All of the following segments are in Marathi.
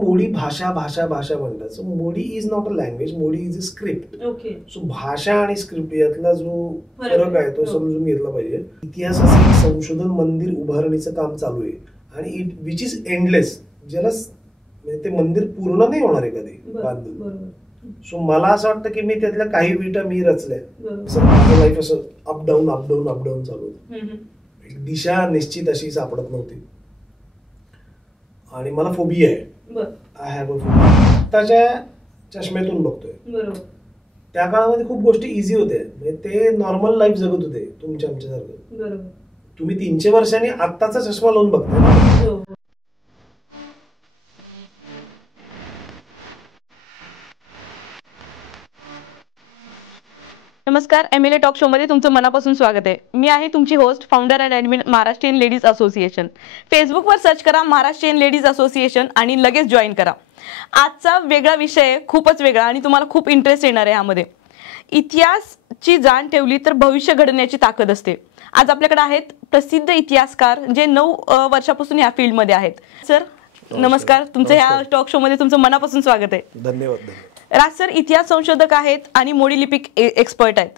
मोडी भाषा भाषा भाषा म्हणतात. So Modi is not a language, Modi is a script. Okay. So भाषा आणि स्क्रिप्ट यातला जो फरक आहे तो समजून घेतला पाहिजे. इतिहासाचं एक संशोधन मंदिर उभारणीचं काम चालू आहे आणि विच इज एंडलेस. ज्याला म्हणजे ते मंदिर पूर्ण नाही होणार आहे कधी बांधून. सो मला असं वाटतं की मी त्यातल्या काही विटा मी रचल्या. माझं लाईफ असं अपडाऊन अपडाऊन अपडाऊन चालू होतं. एक दिशा निश्चित अशी सापडत नव्हती आणि मला फोबिया आहे. I have a phobia. आत्ताच्या चष्म्यातून बघतोय. त्या काळामध्ये खूप गोष्टी इझी होत्या. म्हणजे ते नॉर्मल लाईफ जगत होते तुमच्या आमच्यासारखं. तुम्ही 300 वर्षांनी आत्ताचा चष्मा लावून बघताय. नमस्कार, MLA टॉक शो मध्ये तुमचं मनापासून स्वागत आहे. मी आहे तुमची host, founder and admin Maharashtrian ladies association. फेसबुकवर सर्च करा महाराष्ट्रीयन लेडीज असोसिएशन आणि लगेच जॉईन करा. आजचा वेगळा विषय, खूपच वेगळा आणि तुम्हाला खूप इंटरेस्ट येणार आहे यामध्ये. इतिहासची जाण ठेवली तर भविष्य घडण्याची ताकद असते. आज आपल्याकडे आहेत प्रसिद्ध इतिहासकार जे 9 वर्षापासून या फील्डमध्ये आहेत. सर नमस्कार, तुमचं या टॉक शो मध्ये तुमचं मनापासून स्वागत आहे. धन्यवाद. राज सर इतिहास संशोधक आहेत आणि मोडी लिपिक एक्सपर्ट आहेत.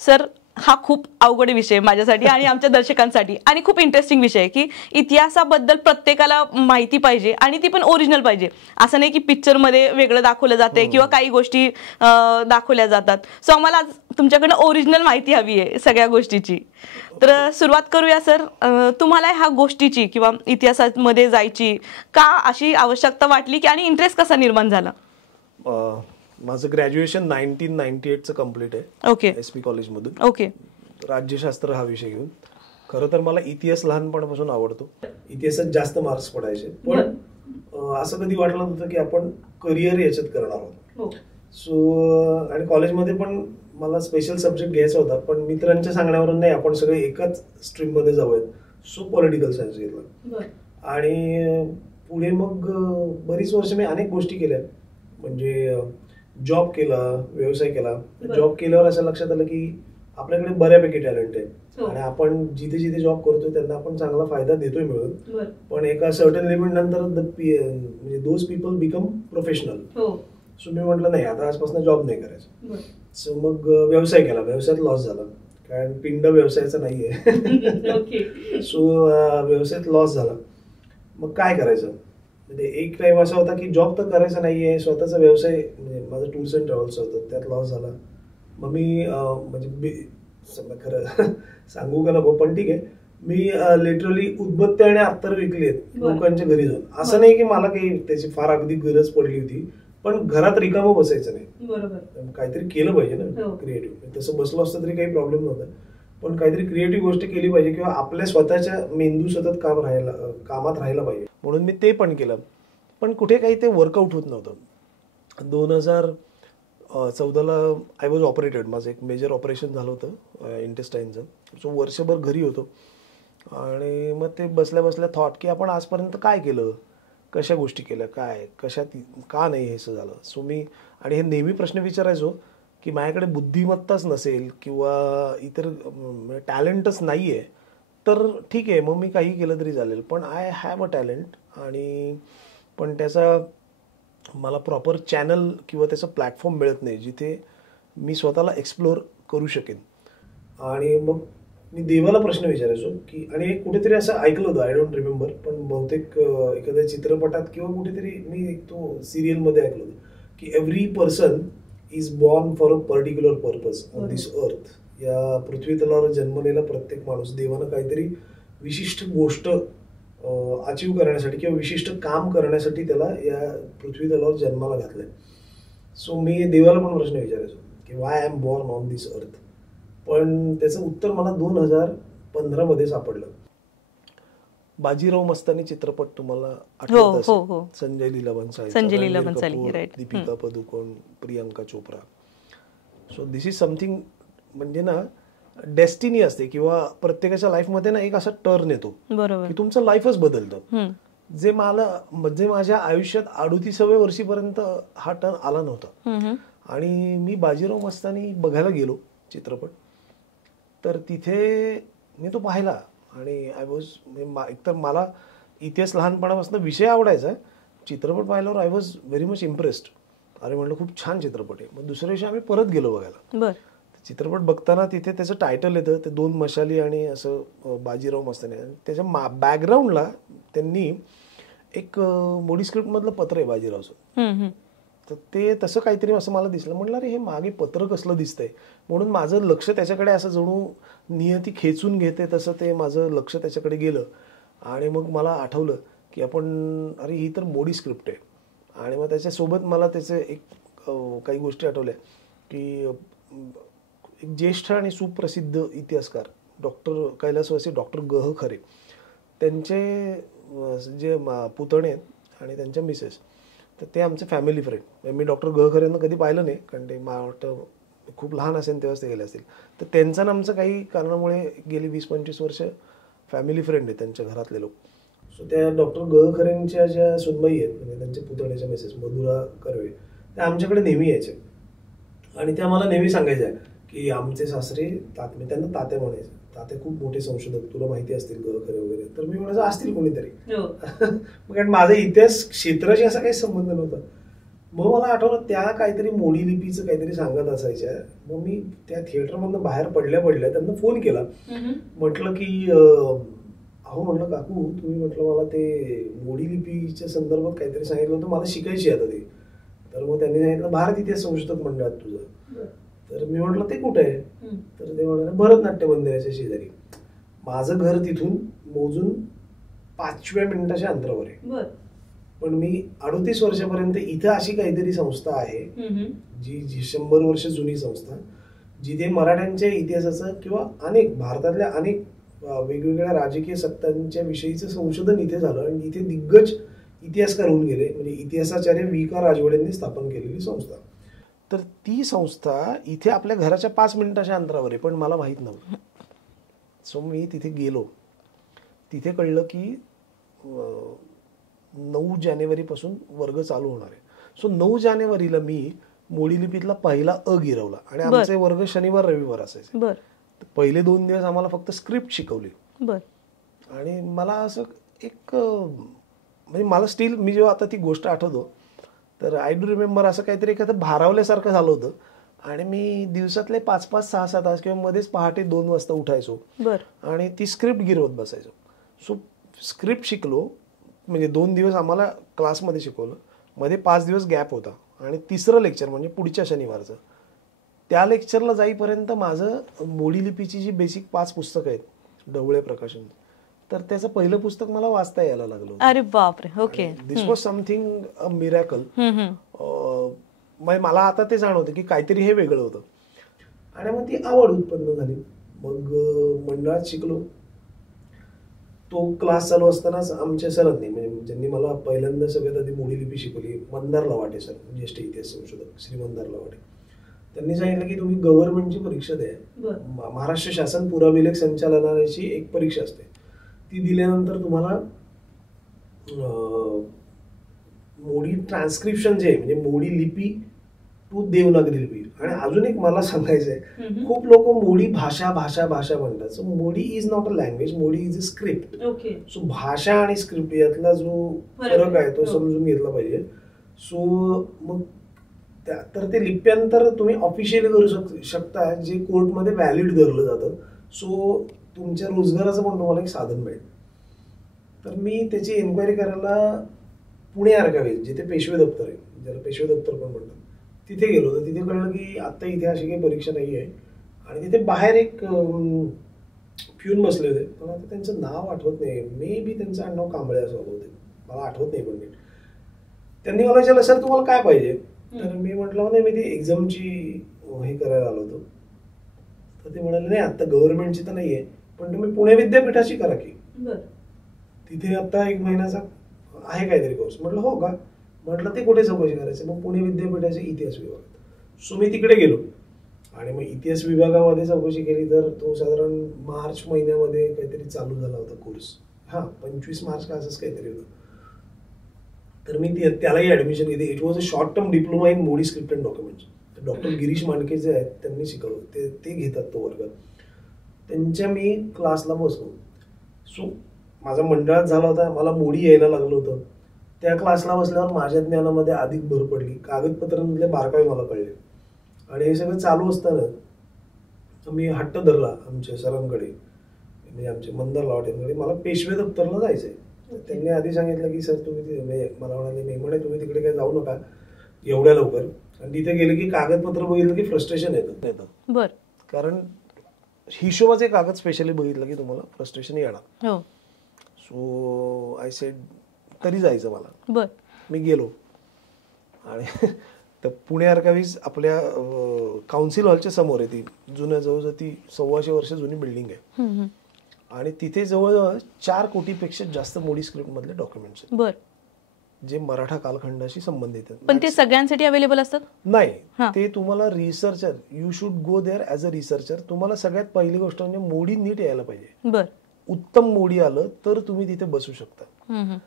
सर हा खूप अवघड विषय माझ्यासाठी आणि आमच्या दर्शकांसाठी आणि खूप इंटरेस्टिंग विषय आहे की इतिहासाबद्दल प्रत्येकाला माहिती पाहिजे आणि ती पण ओरिजिनल पाहिजे. असं नाही की पिक्चरमध्ये वेगळं दाखवलं जाते किंवा काही गोष्टी दाखवल्या जातात. सो आम्हाला आज तुमच्याकडनं ओरिजिनल माहिती हवी आहे सगळ्या गोष्टीची. तर सुरुवात करूया सर. तुम्हाला ह्या गोष्टीची किंवा इतिहासामध्ये जायची का अशी आवश्यकता वाटली की आणि इंटरेस्ट कसा निर्माण झाला? माझं ग्रॅज्युएशन 1998चं कम्प्लीट आहे. ओके. SP कॉलेजमधून. ओके. राज्यशास्त्र हा विषय घेऊन. खरं तर मला इतिहास लहानपणापासून आवडतो. इतिहासात जास्त मार्क्स पडायचे, पण असं कधी वाटलं नव्हतं की आपण करिअर याच्यात करणार आहोत. सो आणि कॉलेजमध्ये पण मला स्पेशल सब्जेक्ट घ्यायचा होता, पण मित्रांच्या सांगण्यावरून नाही आपण सगळे एकाच स्ट्रीम मध्ये जाऊयात. सो पॉलिटिकल सायन्स घेतला आणि पुढे मग बरीच वर्ष मी अनेक गोष्टी केल्या. म्हणजे जॉब केला, व्यवसाय केला. जॉब केल्यावर असं लक्षात आलं की आपल्याकडे बऱ्यापैकी टॅलेंट आहे आणि आपण जिथे जिथे जॉब करतोय त्यांना आपण चांगला फायदा देतोय मिळून. पण एका सर्टन लिमिट नंतर म्हणजे those people become professional. So मी म्हटलं नाही, आता आजपासून जॉब नाही करायचं. सो मग व्यवसाय केला. व्यवसायात लॉस झाला कारण पिंड व्यवसायाचा नाहीये. सो व्यवसायात लॉस झाला. मग काय करायचं? म्हणजे एक टाइम असा होता की जॉब तर करायचा नाहीये, स्वतःचा व्यवसाय म्हणजे माझं टूर्स अँड ट्रॅव्हल्स होतं, त्यात लॉस झाला. मग मी म्हणजे खरं सांगू का नको पण ठीक आहे, मी लिटरली उदबत्ती आणि अत्तर विकली आहेत लोकांच्या घरी जाऊन. असं नाही की मला काही त्याची फार अगदी गरज पडली होती, पण घरात रिकामं बसायचं नाही. काहीतरी केलं पाहिजे ना क्रिएटिव्ह. तसं बसलो असतं तरी काही प्रॉब्लेम नव्हता, पण काहीतरी क्रिएटिव्ह गोष्ट केली पाहिजे किंवा आपल्या स्वतःच्या मेंदू सतत कामात राहायला पाहिजे. म्हणून मी ते पण केलं, पण कुठे काही ते वर्कआउट होत नव्हतं. 2014ला आय वॉज ऑपरेटेड. माझं एक मेजर ऑपरेशन झालं होतं इंटेस्टाईनचं. सो वर्षभर घरी होतो आणि मग ते बसल्या बसल्या थॉट की आपण आजपर्यंत काय केलं, कशा गोष्टी केल्या, काय कशात का नाही हे झालं. सो मी आणि हे नेहमी प्रश्न विचारायचो की माझ्याकडे बुद्धिमत्ताच नसेल किंवा इतर टॅलेंटच नाही आहे तर ठीक आहे, मग मी काही केलं तरी चालेल, पण आय हॅव अ टॅलेंट आणि पण त्याचा मला प्रॉपर चॅनल किंवा त्याचा प्लॅटफॉर्म मिळत नाही जिथे मी स्वतःला एक्सप्लोअर करू शकेन. आणि मग मी देवाला प्रश्न विचारायचो की, आणि कुठेतरी असं ऐकलं होतं, आय डोंट रिमेंबर, पण बहुतेक एखाद्या चित्रपटात किंवा कुठेतरी मी तो सिरियलमध्ये ऐकलं होतं की every person is born for a particular purpose on this earth. या पृथ्वी तलावर जन्मलेला प्रत्येक माणूस देवानं काहीतरी विशिष्ट गोष्ट अचीव करण्यासाठी किंवा विशिष्ट काम करण्यासाठी त्याला या पृथ्वी तलावर जन्माला घातलंय. सो मी देवाला पण प्रश्न विचारायचो की Y I am born on this earth. पण त्याचं उत्तर मला 2015 मध्ये सापडलं. बाजीराव मस्तानी चित्रपट तुम्हाला आठवत असेल. Sanjay Leela Bhansali, Deepika Padukone, Priyanka Chopra. So this is something म्हणजे ना डेस्टिनी असते किंवा प्रत्येकाच्या लाईफमध्ये ना एक असा टर्न येतो की तुमचं लाईफच बदलतं. जे माझ्या आयुष्यात 38व्या वर्षीपर्यंत हा टर्न आला नव्हता. आणि मी बाजीराव मस्तानी बघायला गेलो चित्रपट, तर तिथे मी तो पाहिला आणि आय वॉज एकतर मला इतिहास लहानपणापासून विषय आवडायचा, चित्रपट पाहिल्यावर I was very much impressed. अरे म्हणलं खूप छान चित्रपट आहे. मग दुसऱ्या दिवशी आम्ही परत गेलो बघायला. बर. चित्रपट बघताना तिथे त्याचं टायटल येतं, ते 2 मशाली आणि असं बाजीराव मस्तानी. त्याच्या बॅकग्राऊंडला त्यांनी एक मोडी स्क्रिप्टमधलं पत्र आहे बाजीरावचं. तर ते तसं काहीतरी असं मला दिसलं. म्हटलं अरे हे मागे पत्र कसलं दिसतंय, म्हणून माझं लक्ष त्याच्याकडे असं जणू नियती खेचून घेते तसं ते माझं लक्ष त्याच्याकडे गेलं. आणि मग मला आठवलं की अरे ही तर मोडी स्क्रिप्ट आहे. आणि मग त्याच्यासोबत मला त्याचे काही गोष्टी आठवल्या की एक ज्येष्ठ आणि सुप्रसिद्ध इतिहासकार डॉक्टर कैलासवासी डॉक्टर ग. खरे, त्यांचे जे पुतणे आहेत आणि त्यांच्या मिसेस, तर ते आमचे फॅमिली फ्रेंड. मी डॉक्टर ग. खरेंना कधी पाहिलं नाही, कारण ते मला वाटतं खूप लहान असेल तेव्हाच ते गेले असतील. तर त्यांचं आणि आमचं काही कारणामुळे गेली 20-25 वर्ष फॅमिली फ्रेंड आहे त्यांच्या घरातले लोक. सो त्या डॉक्टर ग. खरेंच्या ज्या सुनबाई आहेत, म्हणजे त्यांच्या पुतण्याच्या मिसेस मधुरा कर्वे, त्या आमच्याकडे नेहमी यायच्या. आणि त्या मला नेहमी सांगायच्या की आमचे सासरे मी त्यांना तात्या म्हणायचे, तात्या खूप मोठे संशोधक, तुला माहिती असतील ग. खरे वगैरे. तर मी म्हणायचं असतील कोणीतरी. कारण माझा इतिहास क्षेत्राशी असा काही संबंध नव्हता. मग मला आठवलं त्या काहीतरी मोडी लिपीचं काहीतरी सांगत असायच्या. मग मी त्या थिएटरमधनं बाहेर पडल्या त्यांना फोन केला. म्हटलं की अहो म्हटलं काकू, तुम्ही म्हटलं मला ते मोडी लिपीच्या संदर्भात काहीतरी सांगितलं होतं, मला शिकायची आता ते. तर मग त्यांनी सांगितलं भारत इतिहास संशोधक मंडळात तुझं. तर मी म्हटलं ते कुठे आहे. तर ते म्हणाले भरतनाट्य मंदिराच्या शेजारी. माझं घर तिथून मोजून 5व्या मिनिटाच्या अंतरावर आहे. पण मी 38 वर्षापर्यंत इथं अशी काहीतरी संस्था आहे जी 100 वर्ष जुनी संस्था, जिथे मराठ्यांच्या इतिहासाचं किंवा भारतातल्या अनेक वेगवेगळ्या राजकीय सत्तांच्या विषयीचं संशोधन इथे झालं. आणि इथे दिग्गज इतिहासकार होऊन गेले. म्हणजे इतिहासाचार्य V.K. राजवाडेंनी स्थापन केलेली संस्था. तर ती संस्था इथे आपल्या घराच्या 5 मिनिटाच्या अंतरावर आहे, पण मला माहीत नव्हतं. सो मी तिथे गेलो. तिथे कळलं की 9 जानेवारीपासून वर्ग चालू होणार आहे. सो 9 जानेवारीला मी मोडी लिपीतला पहिला गिरवला. आणि आमचे वर्ग शनिवार रविवार असायचे. पहिले 2 दिवस आम्हाला फक्त स्क्रिप्ट शिकवली. आणि मला असं म्हणजे मला स्टील, मी जेव्हा आता ती गोष्ट आठवतो तर आय डू रिमेंबर असं काहीतरी एखादं भारावल्यासारखं झालं होतं. आणि मी दिवसातले 5-5, 6-7 तास किंवा मध्येच पहाटे 2 वाजता उठायचो आणि ती स्क्रिप्ट गिरवत बसायचो. सो स्क्रिप्ट शिकलो. म्हणजे 2 दिवस आम्हाला क्लासमध्ये शिकवलं, मध्ये 5 दिवस गॅप होता. आणि तिसरं लेक्चर म्हणजे पुढच्या शनिवारचं, त्या लेक्चरला जाईपर्यंत माझं मोडी लिपीची जी बेसिक 5 पुस्तकं आहेत ढवळे प्रकाशन, तर त्याचं पहिलं पुस्तक मला वाचता यायला लागलं. अरे बापरे. Okay. This was something a miracle. मला आता ते जाणवतं की काहीतरी हे वेगळं होतं. आणि मग ती आवड उत्पन्न झाली. मग मंडळात शिकलो. तो क्लास चालू असतानाच आमच्या सरांनी, म्हणजे ज्यांनी मला पहिल्यांदा सगळ्यात आधी मोडी लिपी शिकवली, मंदार लवाटे सर, ज्येष्ठ इतिहास संशोधक श्री मंदार लवाटे, त्यांनी सांगितलं की तुम्ही गव्हर्नमेंटची परीक्षा द्या. महाराष्ट्र शासन पुराविलेख संचालनालयाची एक परीक्षा असते, ती दिल्यानंतर तुम्हाला मोडी ट्रान्स्क्रिप्शन जे आहे, म्हणजे मोडी लिपी टू देवनागरी लिपी. आणि अजून एक मला सांगायचं आहे, खूप लोक मोडी भाषा भाषा भाषा म्हणतात. So Modi is not a language, Modi is a script. So भाषा आणि स्क्रिप्ट यातला जो फरक आहे तो समजून घेतला पाहिजे. सो मग तर ते लिप्यांतर तुम्ही ऑफिशियली करू शकता, जे कोर्टमध्ये व्हॅलिड धरलं जातं. सो तुमच्या रोजगाराचं पण तुम्हाला एक साधन मिळेल. तर मी त्याची एन्क्वायरी करायला पुणे अर्कावेज, जिथे पेशवे दप्तर आहे, ज्याला पेशवे दप्तर पण म्हणतात, तिथे गेलो. तर तिथे कळलं की आत्ता इथे अशी काही परीक्षा नाही आहे. आणि तिथे बाहेर एक फ्यून बसले होते, पण आता त्यांचं नाव आठवत नाही. मे बी त्यांचं आडनाव कांबळे असं होते, मला आठवत नाही. पण त्यांनी मला विचारलं सर तुम्हाला काय पाहिजे. तर मी म्हटलं नाही, मी ती एक्झामची हे करायला आलो होतो. तर ते म्हणाले नाही आत्ता गव्हर्नमेंटची तर नाही आहे, पण तुम्ही पुणे विद्यापीठाची करा की, तिथे आता 1 महिन्याचा आहे काहीतरी कोर्स. म्हटलं हो का. म्हटलं ते कुठे चौकशी करायचं. मग पुणे विद्यापीठाचे इतिहास विभाग. सो मी तिकडे गेलो आणि मग इतिहास विभागामध्ये चौकशी केली. तर तो साधारण मार्च महिन्यामध्ये काहीतरी चालू झाला होता कोर्स. 25 मार्च का असंच काहीतरी होतं. तर मी त्यालाही ऍडमिशन घेतली. It was a short term diploma in Modi script and documents. Doctor Girish Mandke जे आहेत त्यांनी शिकवलं, ते घेतात तो वर्ग. त्यांच्या मी क्लासला बसलो. सो माझा मंडळात झाला होता, मला मोडी यायला लागलं होतं. त्या क्लासला बसल्यावर माझ्या ज्ञानामध्ये अधिक भर पडली, कागदपत्रांमधले बारकावे मला कळले. आणि हे सगळं चालू असताना मी हट्ट धरला आमच्या सरांकडे, म्हणजे आमचे मंदार लावटेंकडे, मला पेशवे दप्तरला जायचंय. त्यांनी आधी सांगितलं की सर तुम्ही मला म्हणाले नाही म्हणे तुम्ही तिकडे काही जाऊ नका एवढ्या लवकर, आणि तिथे गेले की कागदपत्र बघितलं की फ्रस्ट्रेशन येतं. बर. कारण हिशोबाचे कागद स्पेशली बघितलं की तुम्हाला फ्रस्ट्रेशन येणार. सो आय सेड तरी जायचं मला. बर. मी गेलो आणि तर पुणे आर्काइव्ह्ज आपल्या काउन्सिल हॉलच्या समोर आहे. ती जुन्या जवळजवळ ती 125 वर्ष जुनी बिल्डिंग आहे आणि तिथे जवळजवळ 4 कोटीपेक्षा जास्त मोडी स्क्रिप्ट मधले डॉक्युमेंट्स आहेत. बर. जे मराठा कालखंडाशी संबंधित आहेत. पण ते सगळ्यांसाठी अवेलेबल असतात? नाही, ते तुम्हाला researcher, you should go there as a researcher. तुम्हाला सगळ्यात पहिली गोष्ट म्हणजे मोडी नीट यायला पाहिजे. बर. उत्तम मोडी आलं तर तुम्ही तिथे बसू शकता.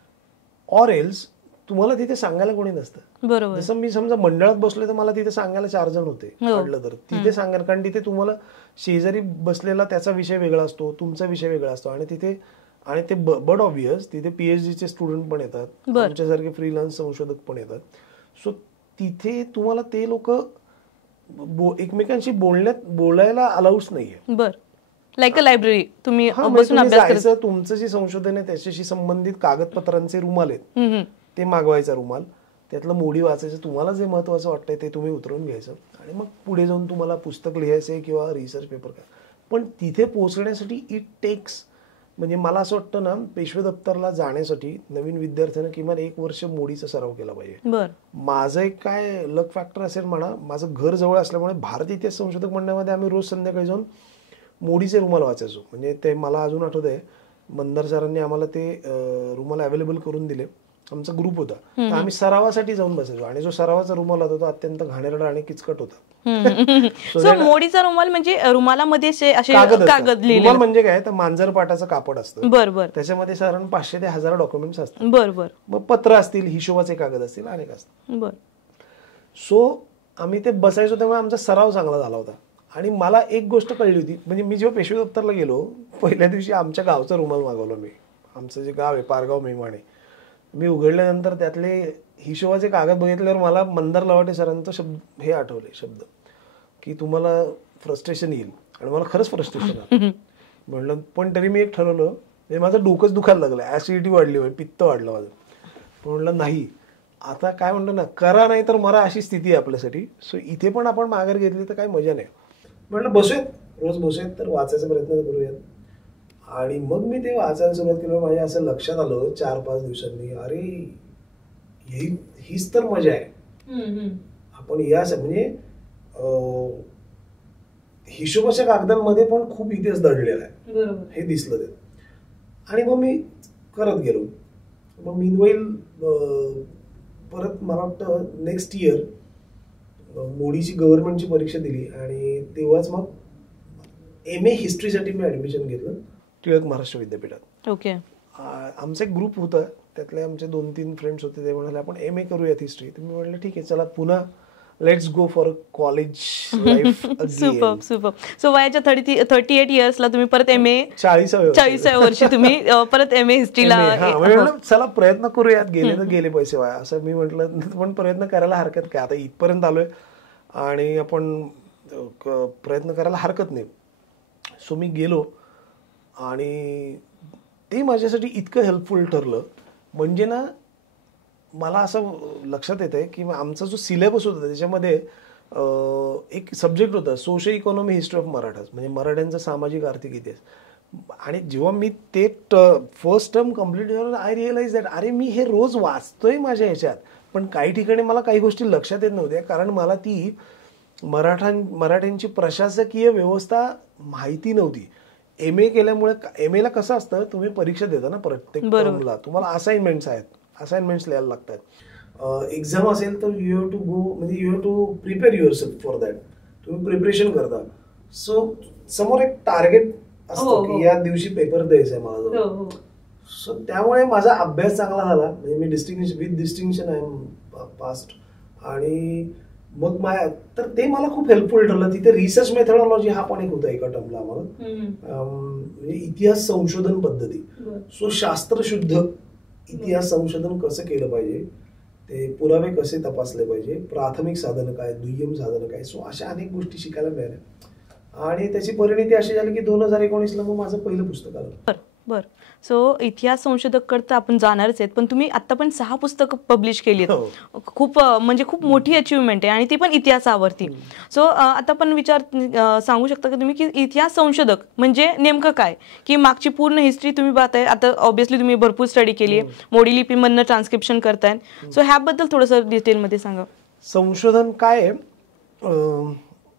ऑर एल्स तुम्हाला तिथे सांगायला कोणी नसतं. बरोबर. जसं मी समजा मंडळात बसले तर मला तिथे सांगायला 4 जण होते, काढलं तर तिथे सांगायला, कारण तिथे तुम्हाला शेजारी बसलेला त्याचा विषय वेगळा असतो, तुमचा विषय वेगळा असतो, आणि तिथे आणि ते बड ऑब्वियस तिथे PhD चे स्टुडंट पण येतात, आमच्यासारखे फ्रीलान्स संशोधक पण येतात. सो तिथे तुम्हाला ते लोक एकमेकांशी बोलायला अलाउच नाहीये. बर. Like a library. तुम्ही जायचं, तुमचं जे संशोधन आहे त्याच्याशी संबंधित कागदपत्रांचे रुमाल आहेत ते मागवायचा रुमाल, त्यातलं मोडी वाचायचं, तुम्हाला जे महत्वाचं वाटतंय ते तुम्ही उतरवून घ्यायचं, आणि मग पुढे जाऊन तुम्हाला पुस्तक लिहायचंय किंवा रिसर्च पेपर काय. पण तिथे पोहोचण्यासाठी इट टेक्स, म्हणजे मला असं वाटतं ना, पेशवे दप्तरला जाण्यासाठी नवीन विद्यार्थ्यानं किमान 1 वर्ष मोडीचा सराव केला पाहिजे. माझं एक काय लक फॅक्टर असेल म्हणा, माझं घर जवळ असल्यामुळे भारत इतिहास संशोधक मंडळामध्ये आम्ही रोज संध्याकाळी जाऊन मोडीचे रुमाल वाचायचो. म्हणजे ते मला अजून आठवत आहे, मंदार सरांनी आम्हाला ते रुमाल अवेलेबल करून दिले. आमचा ग्रुप होता, तर आम्ही सरावासाठी जाऊन बसायचो, आणि जो सरावाचा रुमाल होता तो अत्यंत घाणेरडा आणि किचकट होता. मोडीचा रुमाल म्हणजे रुमालामध्ये कागद रुमाल म्हणजे काय, तर मांजरपाटाचं कापड असतं. बरोबर. त्याच्यामध्ये साधारण 500 ते 1000 डॉक्युमेंट्स असतात. बरोबर. मग पत्र असतील, हिशोबाचे कागद असतील, अनेक असतात. बर. सो आम्ही ते बसायचो, त्यामुळे आमचा सराव चांगला झाला होता. आणि मला एक गोष्ट कळली होती, म्हणजे मी जेव्हा पेशवे दप्तरला गेलो पहिल्या दिवशी आमच्या गावचा रुमाल मागवला मी. आमचं जे गाव आहे पारगाव मेमाणे, मी उघडल्यानंतर त्यातले हिशोबाचे कागद बघितल्यावर मला मंदार लावटे सरांचा शब्द हे आठवले, शब्द की तुम्हाला फ्रस्ट्रेशन येईल. आणि मला खरंच फ्रस्ट्रेशन आलं. म्हणलं पण तरी मी एक ठरवलं, म्हणजे माझं डोकंच दुखायला लागलं, ऍसिडिटी वाढली, पित्त वाढलं माझं. पण म्हणलं नाही, आता काय म्हणलं ना, करा नाही तर मरा, अशी स्थिती आहे आपल्यासाठी. सो इथे पण आपण माघार घेतली तर काही मजा नाही. म्हटलं बसूयात, रोज बसूयात, तर वाचायचा प्रयत्न करूयात. आणि मग मी ते वाचायला सुरुवात केलं. माझ्या असं लक्षात आलं 4-5 दिवसांनी, अरे हीच तर मजा आहे. आपण या म्हणजे हिशोबाच्या कागदांमध्ये पण खूप इतिहास दडलेला आहे, हे दिसलं ते. आणि मग मी करत गेलो. मग मीनवाईल परत मला वाटतं नेक्स्ट इयर मोडीची गव्हर्नमेंटची परीक्षा दिली, आणि तेव्हाच मग MA हिस्ट्रीसाठी मी ऍडमिशन घेतलं टिळक महाराष्ट्र विद्यापीठात. ओके. आमचा एक ग्रुप होता, त्यातले आमचे 2-3 फ्रेंड्स होते. ते म्हणाले आपण MA करूयात हिस्ट्री. तर मी म्हटलं ठीक आहे, चला पुन्हा let's go for college life. Super super. So वयाच्या 38 इयर्सला तुम्ही परत MA, 40व्या वर्षी तुम्ही परत MA हिस्ट्रीला, चला प्रयत्न करूयात, गेले तर गेले पैसे वाया, असं मी म्हटलं. पण प्रयत्न करायला हरकत काय, आता इथपर्यंत आलोय आणि आपण प्रयत्न करायला हरकत नाही. सो मी गेलो, आणि ते माझ्यासाठी इतकं हेल्पफुल ठरलं. म्हणजे ना, मला असं लक्षात येत आहे की आमचा जो सिलेबस होता त्याच्यामध्ये एक सब्जेक्ट होता, social economy history of Marathas, म्हणजे मराठ्यांचा सामाजिक आर्थिक इतिहास. आणि जेव्हा मी ते फर्स्ट टर्म कम्प्लीट झालं, आय रिअलाइज दॅट अरे मी हे रोज वाचतोय माझ्या ह्याच्यात, पण काही ठिकाणी मला काही गोष्टी लक्षात येत नव्हत्या, कारण मला ती मराठ्यांची प्रशासकीय व्यवस्था माहिती नव्हती. MA केल्यामुळे, MA ला कसं असतं, तुम्ही परीक्षा देता ना प्रत्येक टर्मला, तुम्हाला असाइनमेंट्स आहेत, असाइनमेंट्स लिहायला लागतात. एक्झाम असेल तर यू हॅव टू गो, म्हणजे you have to prepare yourself for that. तुम्ही प्रिपरेशन करता. सो समोर एक टार्गेट असतं की या दिवशी पेपर द्यायचा आहे मला. सो त्यामुळे माझा अभ्यास चांगला झाला, म्हणजे मी with distinction I am passed. आणि मग तर ते मला खूप हेल्पफुल ठरलं. तिथे रिसर्च मेथडॉलॉजी हा पण एक होता एका टर्मला आम्हाला, म्हणजे इतिहास संशोधन पद्धती. सो शास्त्रशुद्ध इतिहास संशोधन कसं केलं पाहिजे, ते पुरावे कसे तपासले पाहिजे, प्राथमिक साधनं काय, दुय्यम साधनं काय, सो अशा अनेक गोष्टी शिकायला मिळाल्या आणि त्याची परिणिती अशी झाली की 2019ला मग माझं पहिलं पुस्तक आलं. बर. सो इतिहास संशोधक करता आपण जाणारच आहेत, पण तुम्ही आता पण 6 पुस्तकं पब्लिश केली आहेत. खूप म्हणजे खूप मोठी अचिव्हमेंट आहे आणि ती पण इतिहासावरती. सो आता पण सांगू शकता का तुम्ही की इतिहास संशोधक म्हणजे नेमकं काय, की मागची पूर्ण हिस्ट्री तुम्ही पाहताय. आता ऑब्व्हियसली तुम्ही भरपूर स्टडी केली आहे, मोडी लिपीमधनं ट्रान्स्क्रिप्शन करताय. सो ह्याबद्दल थोडंसं डिटेलमध्ये सांगा. संशोधन काय आहे,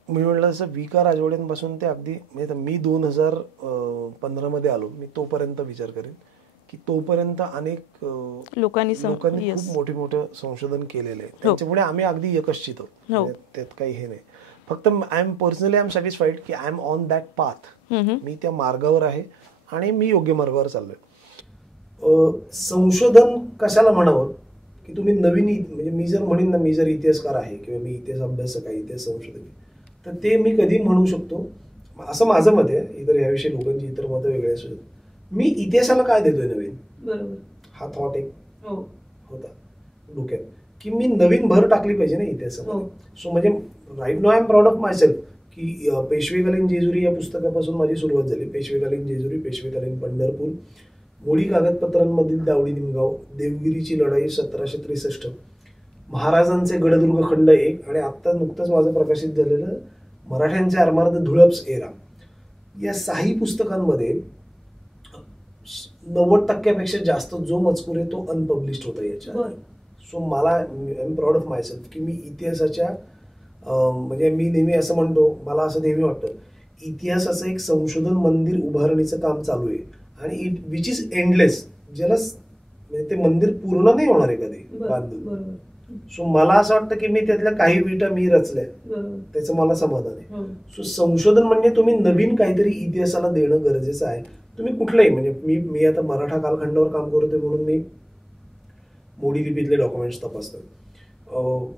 मी म्हटलं जसं वि का राजवाड्यांपासून ते अगदी म्हणजे मी 2015मध्ये आलो, मी तोपर्यंत विचार करेन की तोपर्यंत अनेक लोकांनी खूप मोठं संशोधन केलेलं आहे. त्यांच्यामुळे आम्ही अगदी यकश्चित आहोत, त्यात काही हे नाही. फक्त आय एम सॅटिस्फाईड की I am on that path. मी त्या मार्गावर आहे आणि मी योग्य मार्गावर चाललोय. संशोधन कशाला म्हणावं की तुम्ही नवीन, म्हणजे मी जर म्हणेन ना, मी जर इतिहासकार आहे किंवा मी इतिहास अभ्यासक आहे, इतिहास संशोधक आहे, तर ते मी कधी म्हणू शकतो, असं माझं मत आहे. इतर याविषयी लोकांची इतर मतं वेगळी असू, मी इतिहासाला काय देतोय नवीन, बरोबर, हा थॉट एक होता डोक्यात की मी नवीन भर टाकली पाहिजे ना इतिहासामध्ये. सो म्हणजे right now I am proud of myself की पेशवेकालीन जेजुरी या पुस्तकापासून माझी सुरुवात झाली. पेशवेकालीन जेजुरी, पेशवेकालीन पंढरपूर, मोडी कागदपत्रांमधील दावडी निमगाव, देवगिरीची लढाई 1763, महाराजांचे गडदुर्ग खंड 1 आणि आता नुकतंच माझं प्रकाशित झालेलं मराठ्यांचे आरमार्द धुळप्स एरा. या 6 पुस्तकांमध्ये 90% जास्त जो मजकूर आहे तो अनपब्लिश्ड होता याच्या. सो मला I am proud of myself की मी इतिहासाच्या म्हणजे मी नेहमी असं म्हणतो, मला असं नेहमी वाटतं इतिहासाचं एक संशोधन मंदिर उभारणीचं काम चालू आहे आणि विच इज एंडलेस. ज्याला म्हणजे ते मंदिर पूर्ण नाही होणार आहे कधी बांधून. सो मला असं वाटतं की मी त्यातल्या काही विटा मी रचल्या, त्याचं मला समाधान आहे. सो संशोधन म्हणजे तुम्ही नवीन काहीतरी इतिहासाला देणं गरजेचं आहे. तुम्ही कुठलंही, म्हणजे मी आता मराठा कालखंडावर काम करतोय म्हणून मी मोडी लिपीतले डॉक्युमेंट्स तपासतो.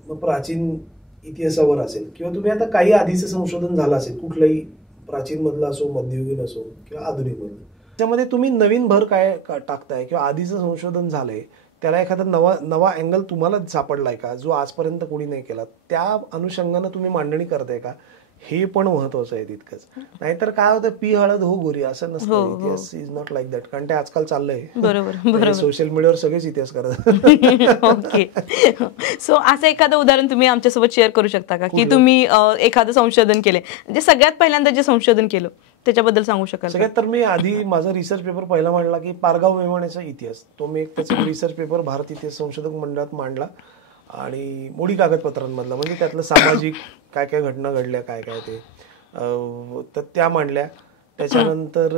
मग प्राचीन इतिहासावर असेल किंवा तुम्ही आता काही आधीचं संशोधन झालं असेल, कुठलंही प्राचीन मधलं असो, मध्ययुगीन असो किंवा आधुनिक मधलं, त्यामध्ये तुम्ही नवीन भर काय टाकताय किंवा आधीचं संशोधन झालंय त्याला एखादा नवा अँगल तुम्हाला सापडलाय का, जो आजपर्यंत कोणी नाही केला, त्या अनुषंगानं तुम्ही मांडणी करताय का, हे पण महत्वाचं आहे तितकंच. नाहीतर काय होतं, पी हळद हो गोरी असं नसतं. इतिहास इज नॉट लाईक दॅट. कारण ते आजकाल चाललंय, बरोबर, सोशल मीडियावर सगळेच इतिहास करतात. ओके. सो असं एखादं उदाहरण तुम्ही आमच्यासोबत शेअर करू शकता का, की तुम्ही एखादं संशोधन केलंय, म्हणजे सगळ्यात पहिल्यांदा जे संशोधन केलं त्याच्याबद्दल सांगू शकाल? सगळ्यात तर मी आधी माझा रिसर्च पेपर पहिला मांडला की पारगाव मेवाण्याचा इतिहास. तो मी एक त्याचा रिसर्च पेपर भारत इतिहास संशोधक मंडळात मांडला आणि मोडी कागदपत्रांमधला, म्हणजे त्यातलं सामाजिक काय काय घटना घडल्या, काय काय ते तर त्या मांडल्या. त्याच्यानंतर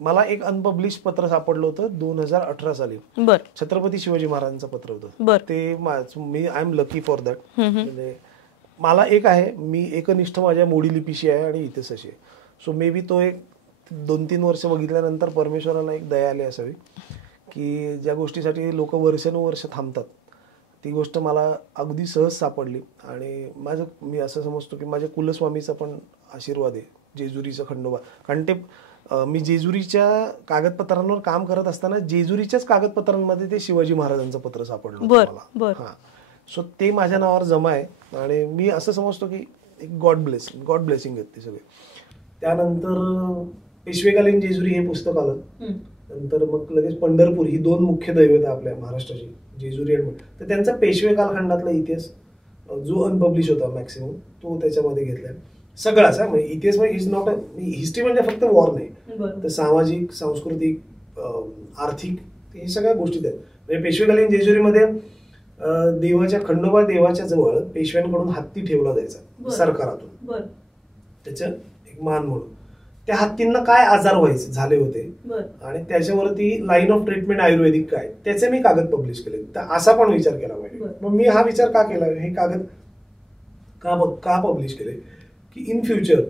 मला एक अनपब्लिश पत्र सापडलं होतं 2018 साली. छत्रपती शिवाजी महाराजांचं पत्र होतं ते. मी I am lucky for that. म्हणजे मला एक आहे, मी एकनिष्ठ माझ्या मोडी लिपीशी आहे आणि इतिहासाशी आहे. सो मे बी तो एक 2-3 वर्ष बघितल्यानंतर परमेश्वराला एक दया आली असावी की ज्या गोष्टीसाठी लोक वर्षानुवर्ष थांबतात ती गोष्ट मला अगदी सहज सापडली. आणि मी असं समजतो की माझ्या कुलस्वामीचा पण आशीर्वाद आहे, जेजुरीचा खंडोबा. कारण ते मी जेजुरीच्या कागदपत्रांवर काम करत असताना जेजुरीच्याच कागदपत्रांमध्ये ते शिवाजी महाराजांचं पत्र सापडलं मला. हा, सो ते माझ्या नावावर जमा आहे आणि मी असं समजतो की एक गॉड ब्लेसिंग आहेत ते सगळे. त्यानंतर पेशवेकालीन जेजुरी हे पुस्तक आलं. नंतर मग लगेच पंढरपूर, ही 2 मुख्य दैवत आपल्या महाराष्ट्राची, जेजुरी आणि तर त्यांचा पेशवे कालखंडातला इतिहास जो अनपब्लिश होता मॅक्सिमम तो त्याच्यामध्ये घेतलाय सगळाच. म्हणजे इतिहास म्हणजे इज नॉट हिस्ट्री, म्हणजे फक्त वॉर नाही, तर सामाजिक, सांस्कृतिक, आर्थिक, हे सगळ्या गोष्टी आहेत. म्हणजे पेशवेकालीन जेजुरीमध्ये देवाच्या खंडोबा देवाच्या जवळ पेशव्यांकडून हत्ती ठेवला जायचा सरकारातून, त्याचं एक मान म्हणून. त्या हत्तींना काय आजार झाले होते आणि त्याच्यावरती लाईन ऑफ ट्रीटमेंट आयुर्वेदिक काय, त्याचे मी कागद पब्लिश केले. तर असा पण विचार केला पाहिजे. मग मी हा विचार का केला, हे कागद का पब्लिश केले की इन फ्युचर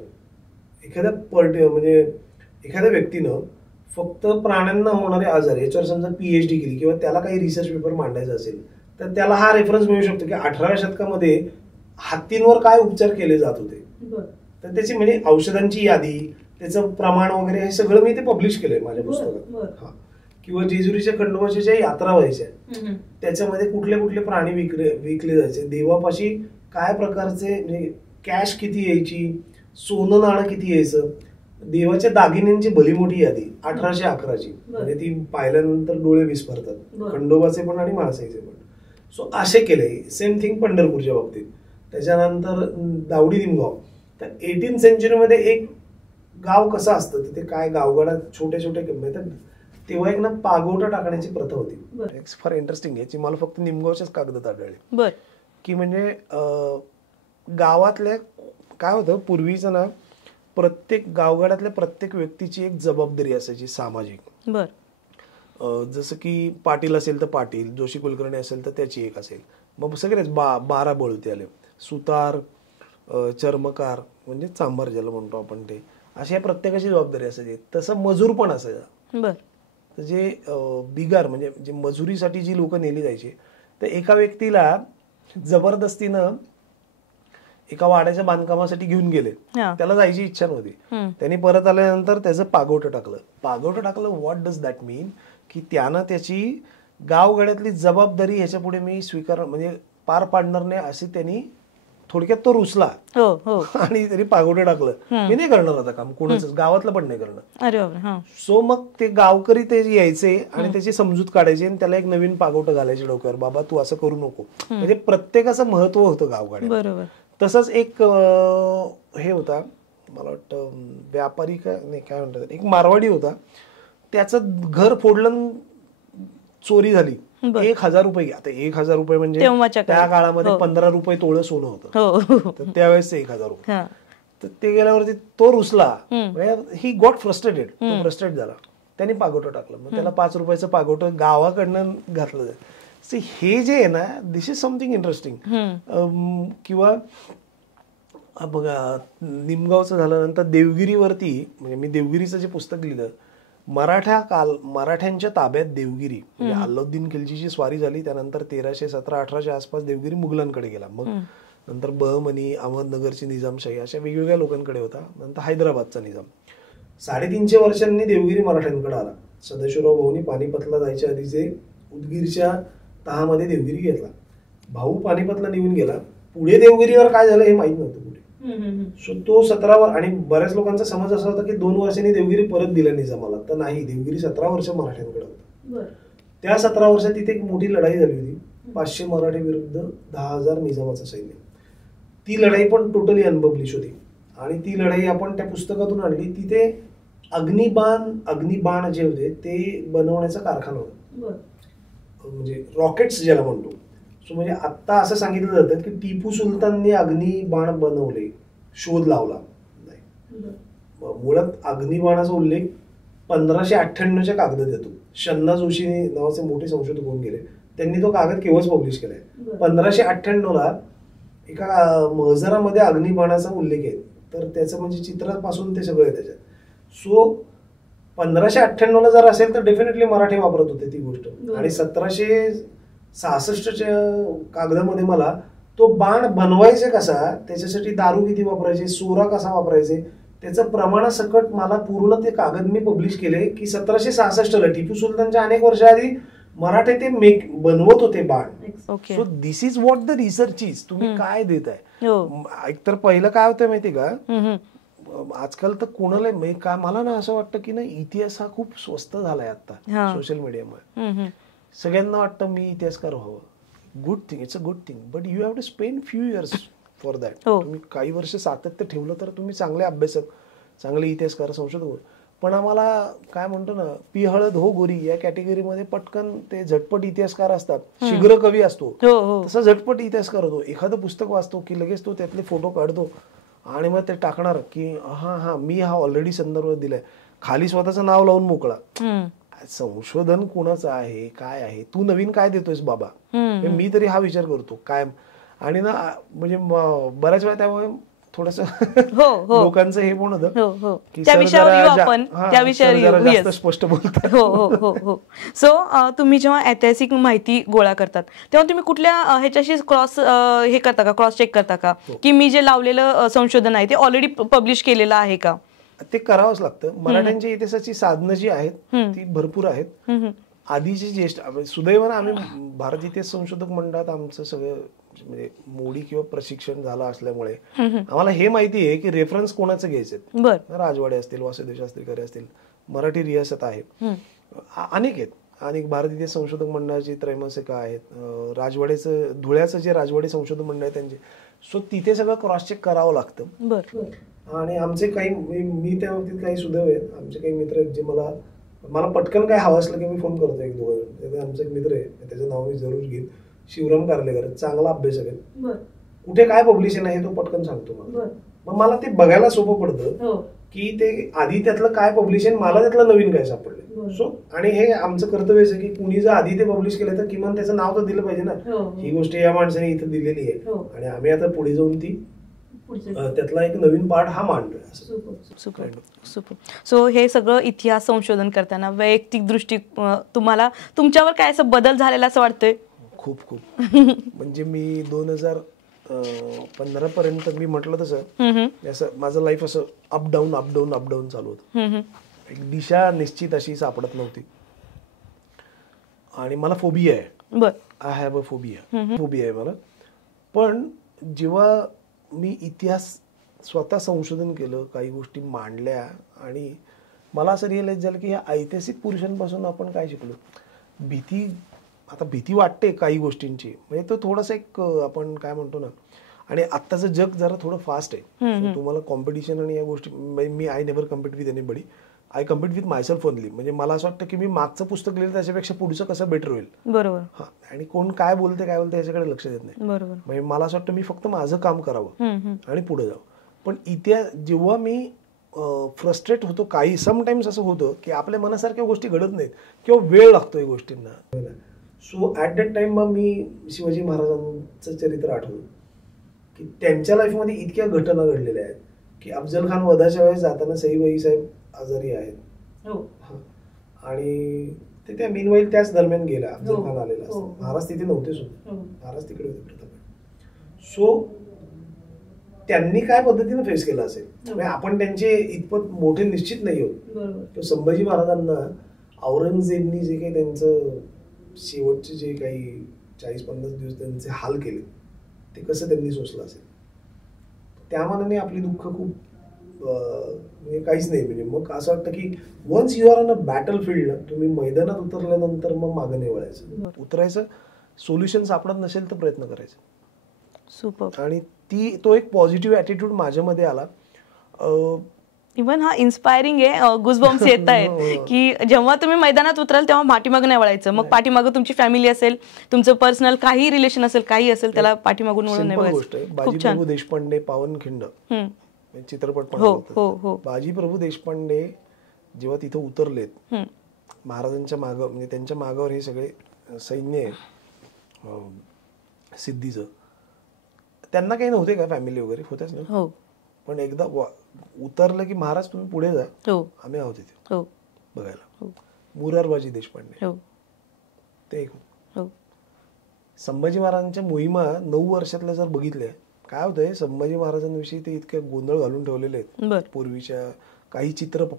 म्हणजे एखाद्या व्यक्तीनं फक्त प्राण्यांना होणारे आजार याच्यावर समजा PhD केली किंवा त्याला काही रिसर्च पेपर मांडायचा असेल तर त्याला हा रेफरन्स मिळू शकतो की 18व्या शतकामध्ये हत्तींवर काय उपचार केले जात होते. तर त्याची म्हणजे औषधांची यादी, त्याचं प्रमाण वगैरे हे सगळं मी ते पब्लिश केलंय माझ्या पुस्तकात. हा, किंवा जेजुरीच्या खंडोबाच्या ज्या यात्रा व्हायच्या त्याच्यामध्ये कुठले कुठले प्राणी विकले जायचे, देवापाशी काय प्रकारचे म्हणजे कॅश किती यायची, सोनं नाणं किती यायचं, देवाच्या दागिन्यांची भली मोठी यादी 1811ची, म्हणजे ती पाहिल्यानंतर डोळे विस्फारतात, खंडोबाचे पण आणि म्हाळसाईचे पण. सो असे केले. सेम थिंग पंढरपूरच्या बाबतीत. त्याच्यानंतर दावडी निमगाव. तर 18th सेंचुरीमध्ये एक गाव कसं असतं तिथे काय गावगाड्यात छोटे छोटे तेव्हा एक ना पागोटा टाकण्याची प्रथा होती. फार इंटरेस्टिंग आहे, याची मला फक्त निमगावच्याच कागदात आढळले की म्हणजे गावातल्या काय होतं पूर्वीचं ना, प्रत्येक गावगाड्यातल्या प्रत्येक व्यक्तीची एक जबाबदारी असायची सामाजिक. जसं की पाटील असेल तर पाटील, जोशी कुलकर्णी असेल तर त्याची एक असेल, मग सगळेच 12 बळुते आले, सुतार, चर्मकार म्हणजे चांभार ज्याला म्हणतो आपण, ते अशा प्रत्येकाची जबाबदारी असायची. तसं मजूर पण असायचा. तर जे बिगार म्हणजे जे मजुरीसाठी जी लोक नेली जायची, तर एका व्यक्तीला जबरदस्तीनं एका वाड्याच्या बांधकामासाठी घेऊन गेले, त्याला जायची इच्छा नव्हती, त्यांनी परत आल्यानंतर त्याचं पागोटं टाकलं. व्हॉट डज दॅट मीन की त्यानं त्याची गावगाड्यातली जबाबदारी ह्याच्या पुढे मी म्हणजे पार पाडणार नाही अशी त्यांनी थोडक्यात तो रुसला आणि त्यांनी पागोटं टाकलं, मी नाही करणार आता काम कोणाच, गावातलं पण नाही करणार. सो मग ते गावकरी ते यायचे आणि त्याची समजूत काढायची आणि त्याला एक नवीन पागोटं घालायचे डोक्यावर, बाबा तू असं करू नको. म्हणजे प्रत्येकाचं महत्व होतं गावगाड्यात. तसंच एक हे होता, मला वाटतं व्यापारी नाही काय म्हणतात, एक मारवाडी होता, त्याचं घर फोडलं, चोरी झाली, 1000 रुपये. आता 1000 रुपये म्हणजे त्या काळामध्ये 15 रुपये तोळं सोनं होतं, तर त्यावेळेस 1000 रुपये. तर ते गेल्यावरती तो रुसला, ही गॉट फ्रस्ट्रेटेड, तो फ्रस्ट्रेट झाला, त्यांनी पागोटं टाकलं. मग त्याला 5 रुपयाचं पागोटं गावाकडनं घातलं जाईल. हे जे आहे ना, दिस इज समथिंग इंटरेस्टिंग. किंवा बघा निमगावचं झाल्यानंतर देवगिरीवरती, म्हणजे मी देवगिरीचं जे पुस्तक लिहिलं, मराठ्यांच्या ताब्यात देवगिरी, म्हणजे अल्लाउद्दीन खिलजीची स्वारी झाली, त्यानंतर 1317-18च्या आसपास देवगिरी मुघलांकडे गेला. मग नंतर बहमनी, अहमदनगरची निजामशाही अशा वेगवेगळ्या लोकांकडे होता. नंतर हैदराबादचा निजाम. 350 वर्षांनी देवगिरी मराठ्यांकडे आला. सदाशिवराव भाऊनी पानिपतला जायच्या आधीचे उदगीरच्या तहामध्ये देवगिरी घेतला. भाऊ पानिपतला निघून गेला, पुढे देवगिरीवर काय झालं हे माहित नव्हतं पुढे. सो तो 17 आणि बऱ्याच लोकांचा समज असा होता की 2 वर्षांनी देवगिरी परत दिला निजामाला, तर नाही, देवगिरी 17 वर्ष मराठ्यांकडे होतं. त्या 17 वर्षात तिथे एक मोठी लढाई झाली होती, 500 मराठी विरुद्ध 10,000 निजामाचं सैन्य. ती लढाई पण टोटली अनपब्लिश होती आणि ती लढाई आपण त्या पुस्तकातून आणली. तिथे अग्निबाण जे होते ते बनवण्याचा कारखाना होता, म्हणजे रॉकेट्स ज्याला म्हणतो. सो म्हणजे आत्ता असं सांगितलं जातं की टिपू सुलतानने अग्निबाण बनवले, शोध लावला नाही. मुळात अग्निबाणाचा उल्लेख 1598च्या कागदात येतो. शन्ना जोशी नावाचे मोठे संशोधक होऊन गेले, त्यांनी तो कागद केव्हाच पब्लिश केलाय. 1598ला एका महजरामध्ये अग्निबाणाचा उल्लेख आहे, तर त्याचं म्हणजे चित्रापासून ते सगळं आहे त्याच्यात. सो 1598ला जर असेल तर डेफिनेटली मराठी वापरत होते ती गोष्ट. आणि 1766च्या कागदामध्ये मला तो बाण बनवायचे कसा, त्याच्यासाठी दारू किती वापरायचे, सोरा कसा वापरायचे, त्याचं प्रमाणासकट मला पूर्ण ते कागद मी पब्लिश केले की 1766ला टिपू सुलतानच्या अनेक वर्ष आधी मराठे ते बनवत होते बाण. So this is what the research is. तुम्ही काय देताय. एकतर पहिलं काय होतं माहिती का, आजकाल तर कोणाला काय, मला ना असं वाटतं की ना इतिहास हा खूप स्वस्त झालाय आता सोशल मीडियामुळे. सगळ्यांना वाटतं मी इतिहासकार व्हावं. Good thing, it's a good thing, but you have to spend few years for that. तुम्ही काही वर्ष सातत्य ठेवलं तर तुम्ही चांगले अभ्यासक, चांगले इतिहासकार, संशोधक हो. पण आम्हाला काय म्हणतो ना, पी हळद हो गोरी या कॅटेगरीमध्ये पटकन ते झटपट इतिहासकार असतात, शीघ्र कवी असतो तसा झटपट इतिहासकार होतो. एखादं पुस्तक वाचतो की लगेच तो त्यातले फोटो काढतो आणि मग ते टाकणार की हा मी हा ऑलरेडी संदर्भ दिलाय, खाली स्वतःचं नाव लावून मोकळा. संशोधन कोणाचं आहे, काय आहे, तू नवीन काय देतोयस बाबा, मी तरी हा विचार करतो कायम. आणि ना म्हणजे बऱ्याच वेळा त्यामुळे थोडस लोकांचं हे पण होतं की जास्त स्पष्ट बोलतात. सो तुम्ही जेव्हा ऐतिहासिक माहिती गोळा करतात तेव्हा तुम्ही कुठल्या ह्याच्याशी क्रॉस चेक करता का की मी जे लावलेलं संशोधन आहे ते ऑलरेडी पब्लिश केलेलं आहे का? ते करावंच लागतं. मराठ्यांच्या इतिहासाची साधनं जी आहेत ती भरपूर आहेत. आधीचे ज्येष्ठ सुदैवानं आम्ही भारत इतिहास संशोधक मंडळात आमचं सगळं म्हणजे मोडी किंवा प्रशिक्षण झालं असल्यामुळे आम्हाला हे माहिती आहे की रेफरन्स कोणाचं घ्यायचे. राजवाडे असतील, वासुदेव शास्त्रीकर असतील, मराठी रियासत आहे, अनेक आहेत. आणि भारत इतिहास संशोधक मंडळाची त्रैमासिका आहेत, राजवाडेचं धुळ्याचं जे राजवाडे संशोधन मंडळ आहे त्यांचे. सो तिथे सगळं क्रॉस चेक करावं लागतं. आणि आमचे काही मी त्या बाबतीत काही सुदैव आहेत. आमचे काही मित्र आहेत जे मला पटकन काय हवं असलं की मी फोन करतो एक दोघं. आमचा एक मित्र आहे, त्याचं नाव मी जरूर घेईन, शिवराम कारलेकर. चांगला अभ्यासक आहे. कुठे काय पब्लिशन आहे तो पटकन सांगतो मला. मग मला ते बघायला सोपं पडतं की ते आधी त्यातलं काय पब्लिशन, मला त्यातलं नवीन काय सापडलं. सो आणि हे आमचं कर्तव्यच आहे की कुणी जर आधी ते पब्लिश केलं तर किमान त्याचं नाव तर दिलं पाहिजे ना. ही गोष्ट या माणसाने इथं दिलेली आहे आणि आम्ही आता पुढे जाऊन ती त्यातला एक नवीन पार्ट हा मांडतोय. सुपर. सो हे सगळं इतिहास संशोधन करताना वैयक्तिक दृष्टी तुम्हाला तुमच्यावर काय असं बदल झालेला असं वाटतंय? खूप म्हणजे मी 2015 पर्यंत मी म्हटलं तसं असं माझं लाईफ असं अपडाऊन चालू होतं. एक दिशा निश्चित अशी सापडत नव्हती आणि मला फोबिया आहे. आय हॅव अ फोबिया आहे मला. पण जेव्हा मी इतिहास स्वतः संशोधन केलं, काही गोष्टी मांडल्या आणि मला असं रिअलाइज झालं की या ऐतिहासिक पुरुषांपासून आपण काय शिकलो. भीती वाटते काही गोष्टींची, म्हणजे तो थोडासा एक आपण काय म्हणतो ना. आणि आत्ताचं जग जरा थोडं फास्ट आहे. तुम्हाला कॉम्पिटिशन आणि या गोष्टी, मी I never compete with anybody, I compete with myself only. म्हणजे मला असं वाटतं की मी मागचं पुस्तक लिहिलं त्याच्यापेक्षा पुढचं कसं बेटर होईल. बरोबर. हा, आणि कोण काय बोलते याच्याकडे लक्ष देत नाही. बरोबर. म्हणजे मला असं वाटतं मी फक्त माझं काम करावं आणि पुढे जावं. पण जेव्हा मी फ्रस्ट्रेट होतो, काही समटाइम्स असं होतं की आपल्या मनासारख्या गोष्टी घडत नाहीत किंवा वेळ लागतो या गोष्टींना. सो ॲट दॅट टाइम मग मी शिवाजी महाराजांचं चरित्र आठवलं की त्यांच्या लाईफमध्ये इतक्या घटना घडलेल्या आहेत की अफजल खान वधाच्या वेळेस जाताना सईबाई साहेब आजारी आहेत. आणि ते त्या मीनवाईल त्याच दरम्यान गेल्या. अफजल खान आलेला असतो, महाराज तिथे नव्हते सुद्धा, महाराज तिकडे होते प्रताप. सो त्यांनी काय पद्धतीने फेस केलं असेल. म्हणजे आपण त्यांचे इतपत मोठे निश्चित नाही होत. संभाजी महाराजांना औरंगजेबनी जे काही त्यांचं शेवटचे जे काही 40-50 दिवस त्यांचे हाल केले ते कसं त्यांनी सोसलं असेल. त्या मानाने आपली दुःख खूप म्हणजे काहीच नाही. म्हणजे मग असं वाटतं की once you are on a battlefield, तुम्ही मैदानात उतरल्यानंतर मग मागं नाही वळायचं, उतरायचं. सोल्युशन सापडत नसेल तर प्रयत्न करायचे. सुपर. आणि तो एक पॉझिटिव्ह ॲटिट्यूड माझ्यामध्ये आला. इव्हन हा इन्स्पायरिंग आहे. गुजबम्स येत आहेत की जेव्हा तुम्ही मैदानात उतराल तेव्हा पाठीमागं नाही वळायचं. मग पाठीमागं तुमची फॅमिली असेल, तुमचं पर्सनल काही रिलेशन असेल, काही असेल, त्याला पाठीमागून वळून नाही वळायचं. बाजीप्रभू देशपांडे पावनखिंड चित्रपट पण होता. बाजीप्रभू देशपांडे जेव्हा तिथं उतरलेत महाराजांच्या मागं, म्हणजे त्यांच्या मागावर हे सगळे सैन्य आहे सिद्धीचं, त्यांना काही नव्हते का फॅमिली वगैरे, होत्याच ना. पण एकदा उतरलं की महाराज तुम्ही पुढे जा, आम्ही आहोत तिथे बघायला. मुरारबाजी देशपांडे ते एक. संभाजी महाराजांच्या मोहिमा 9 वर्षातल्या जर बघितल्या, काय होतंय संभाजी महाराजांविषयी ते इतके गोंधळ घालून ठेवलेले आहेत. पूर्वीच्या काही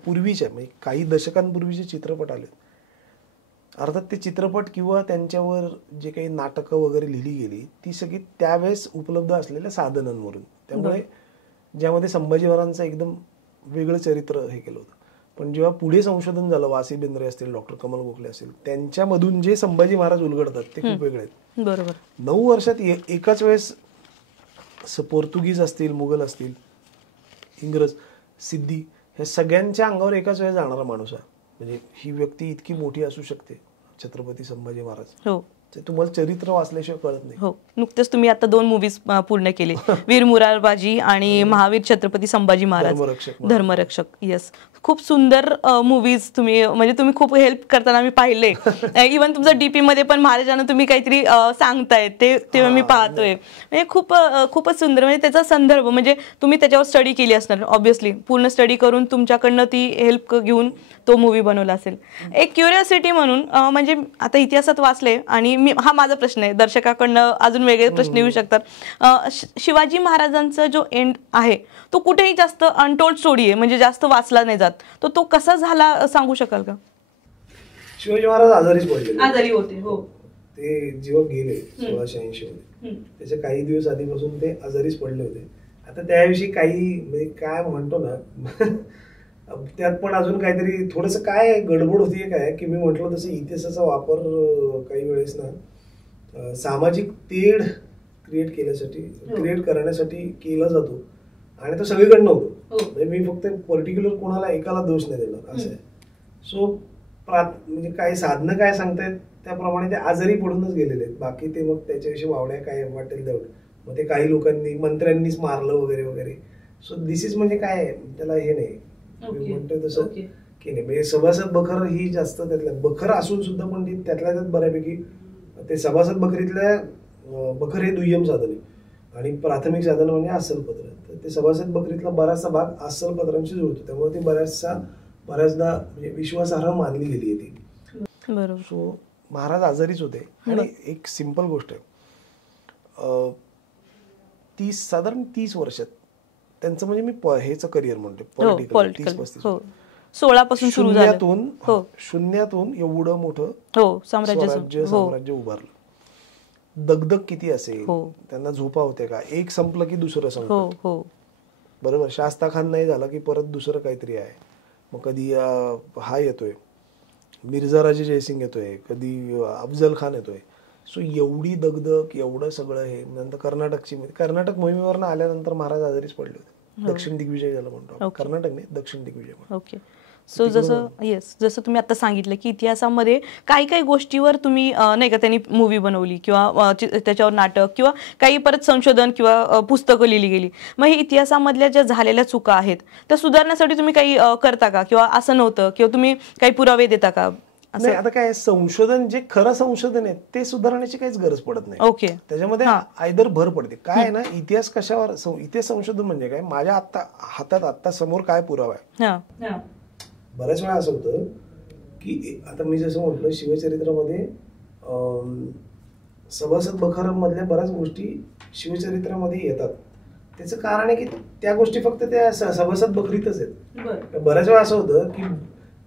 पूर्वीच्या म्हणजे काही दशकांपूर्वीचे चित्रपट आले. अर्थात ते चित्रपट किंवा त्यांच्यावर जे काही नाटकं वगैरे लिहिली गेली ती सगळी त्यावेळेस उपलब्ध असलेल्या साधनांवरून. त्यामुळे ज्यामध्ये संभाजी महाराजांचं एकदम वेगळं चरित्र हे केलं होतं. पण जेव्हा पुढे संशोधन झालं, वासी बेंद्रे असतील, डॉक्टर कमल गोखले असतील, त्यांच्यामधून जे संभाजी महाराज उलगडतात ते खूप वेगळे आहेत. बरोबर. 9 वर्षात एकाच वेळेस पोर्तुगीज असतील, मुघल असतील, इंग्रज, सिद्धी, ह्या सगळ्यांच्या अंगावर एकाच वेळेस जाणारा माणूस आहे. म्हणजे ही व्यक्ती इतकी मोठी असू शकते, छत्रपती संभाजी महाराज. ते तुम्हाला चरित्र वाचल्याशिवाय कळत नाही. हो, नुकतेच तुम्ही आता 2 मूव्हीज पूर्ण केले, वीर मुरारबाजी आणि महावीर छत्रपती संभाजी महाराज धर्मरक्षक. येस, खूप सुंदर मूव्हीज तुम्ही, म्हणजे तुम्ही खूप हेल्प करताना मी पाहिले. इव्हन तुमचं डीपी मध्ये पण महाराजांना तुम्ही काहीतरी सांगताय ते मी पाहतोय. म्हणजे खूपच सुंदर. म्हणजे त्याचा संदर्भ म्हणजे तुम्ही त्याच्यावर स्टडी केली असणार ऑब्व्हियसली, पूर्ण स्टडी करून तुमच्याकडनं ती हेल्प घेऊन तो मूव्ही बनवला असेल. एक क्युरिओसिटी म्हणून, म्हणजे आता इतिहासात वाचले आणि हा माझा प्रश्न आहे, दर्शकाकडनं अजून वेगळे प्रश्न येऊ शकतात. शिवाजी महाराजांचा जो एंड आहे तो कुठेही जास्त अनटोल्ड स्टोरी आहे, म्हणजे जास्त वाचला नाही जात, तो कसा झाला सांगू शकाल का? शिवाजी महाराज आजारीच पडले, आजारी होते. हो, ते जेव्हा गेले 1680 मध्ये, त्याच्या काही दिवस आधीपासून ते आजारीच पडले होते. आता त्याविषयी काही म्हणजे काय म्हणतो ना त्यात पण अजून काहीतरी थोडंसं काय गडबड होतीये काय, की मी म्हटलं तसं इतिहासाचा वापर काही वेळेस ना सामाजिक तेढ क्रिएट करण्यासाठी केला जातो आणि तो सगळीकडनं होतो. म्हणजे मी फक्त पर्टिक्युलर कोणाला एकाला दोष नाही देणार असं आहे. सो म्हणजे काय साधनं काय सांगतायत त्याप्रमाणे ते आजारी पडूनच गेलेले आहेत. बाकी ते मग त्याच्याविषयी वावड्या काय वाटेल तेवढं, मग ते काही लोकांनी मंत्र्यांनीच मारलं वगैरे वगैरे. सो दिस इज म्हणजे काय त्याला हे नाही, मी म्हणतोय तसं की नाही. म्हणजे सभासद बखर ही जास्त त्यातल्या बखर असून सुद्धा पण ती त्यातल्या त्यात बऱ्यापैकी ते सभासद बखरीतल्या बखर हे दुय्यम साधन आहे आणि प्राथमिक साधन म्हणजे अस्सल पत्र. तर ते सभासद बकरीतला बराचसा भाग अस्सल पत्रांशी जुळतो, त्यामुळे ती बऱ्याचदा म्हणजे विश्वासार्ह मानली गेली आहे ती. बरोबर. सो महाराज आजारीच होते. आणि एक सिंपल गोष्ट आहे, साधारण 30 वर्षात त्यांचं म्हणजे मी हेच करिअर म्हणतो पॉलिटिकल 30-35 16 पासून सुरू झालं, शून्यातून एवढं मोठं साम्राज्य उभारलं. दगदग किती असेल, त्यांना झोपा होते का, एक संपलं की दुसरं संपलं. बरोबर. शास्ता खान नाही झाला की परत दुसरं काहीतरी आहे. मग कधी हा येतोय मिर्झा राजे जयसिंग येतोय, कधी अफजल खान येतोय. सो एवढी दगदग, एवढं सगळं हे. नंतर कर्नाटक मोहिमेवरनं आल्यानंतर महाराज आजारीच पडले होते. दक्षिण दिग्विजय झालं म्हणतो, कर्नाटक नाही दक्षिण दिग्विजय. ओके. सो जसं तुम्ही आता सांगितलं की इतिहासामध्ये काही काही गोष्टीवर तुम्ही नाही का त्यांनी मूवी बनवली किंवा त्याच्यावर नाटक किंवा काही परत संशोधन किंवा पुस्तकं लिहिली गेली. मग हे इतिहासामधल्या ज्या झालेल्या चुका आहेत त्या सुधारण्यासाठी तुम्ही काही करता का, किंवा असं नव्हतं, किंवा तुम्ही काही पुरावे देता का? नाही, आता काय संशोधन जे खरं संशोधन आहे ते सुधारण्याची काहीच गरज पडत नाही. ओके. त्याच्यामध्ये आयदर भर पडते. काय आहे ना, इतिहास कशावर, इतिहास संशोधन म्हणजे काय, माझ्या हातात समोर काय पुरावा आहे. बऱ्याच वेळा असं होतं की आता मी जसं म्हटलं शिवचरित्रामध्ये सभासद बखर मधल्या बऱ्याच गोष्टी शिवचरित्रामध्ये येतात. त्याचं कारण आहे की त्या गोष्टी फक्त त्या सभासद बखरीतच आहेत. बऱ्याच वेळा असं होतं की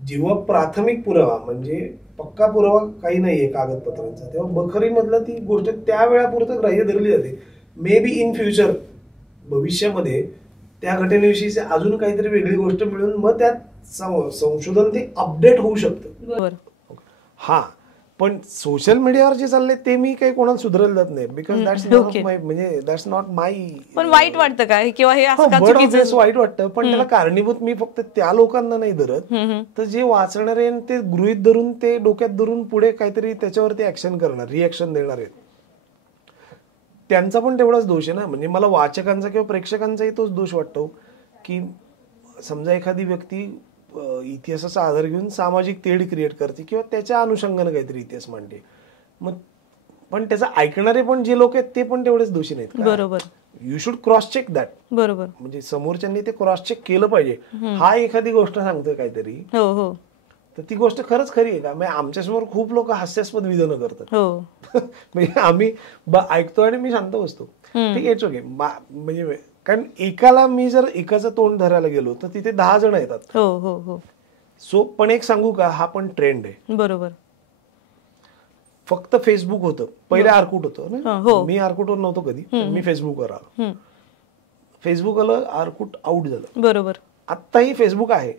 जेव्हा प्राथमिक पुरावा म्हणजे पक्का पुरावा काही नाहीये कागदपत्रांचा, तेव्हा बखरीमधलं ती गोष्ट त्या वेळापुरतं ग्राह्य धरली जाते. मे बी इन फ्युचर, भविष्यामध्ये त्या घटनेविषयी अजून काहीतरी वेगळी गोष्ट मिळून मग त्यात संशोधन ते अपडेट होऊ शकतं. हा, पण सोशल मीडियावर जे चाललंय ते मी काही कोणाला सुधारायला जात नाही, बिकॉज दॅट्स नॉट माय. पण वाईट वाटतं का किंवा हे वाईट वाटतं, पण त्याला कारणीभूत मी फक्त त्या लोकांना नाही धरत, तर जे वाचणारे ते गृहीत धरून ते डोक्यात धरून पुढे काहीतरी त्याच्यावरती ऍक्शन करणार, रिएक्शन देणार आहेत, त्यांचा पण तेवढाच दोष आहे ना. म्हणजे मला वाचकांचा किंवा प्रेक्षकांचाही तोच दोष वाटतो की समजा एखादी व्यक्ती इतिहासाचा आधार घेऊन सामाजिक तेढ क्रिएट करते किंवा त्याच्या अनुषंगाने काहीतरी इतिहास मांडते, मग पण त्याचा ऐकणारे पण जे लोक आहेत ते पण तेवढेच दोषी नाहीत. बरोबर. You should cross check that. बरोबर. म्हणजे समोरच्यांनी ते क्रॉस चेक केलं पाहिजे. हा एखादी गोष्ट सांगतोय काहीतरी, तर ती गोष्ट खरंच खरी आहे का. म्हणजे आमच्यासमोर खूप लोक हास्यास्पद विधानं करतात, म्हणजे आम्ही ऐकतो आणि मी शांत बसतो, ठीक आहे, ओके. म्हणजे कारण एकाला मी जर एकाचं तोंड धरायला गेलो तर तिथे 10 जण येतात. सो पण एक सांगू का, हा पण ट्रेंड आहे. बरोबर. फक्त फेसबुक होतं पहिले, आर्कुट होतं ना. मी आर्कुटवर नव्हतो कधी, मी फेसबुकवर आलो. फेसबुक आलं, आर्कुट आउट झालं. बरोबर. आत्ताही फेसबुक आहे,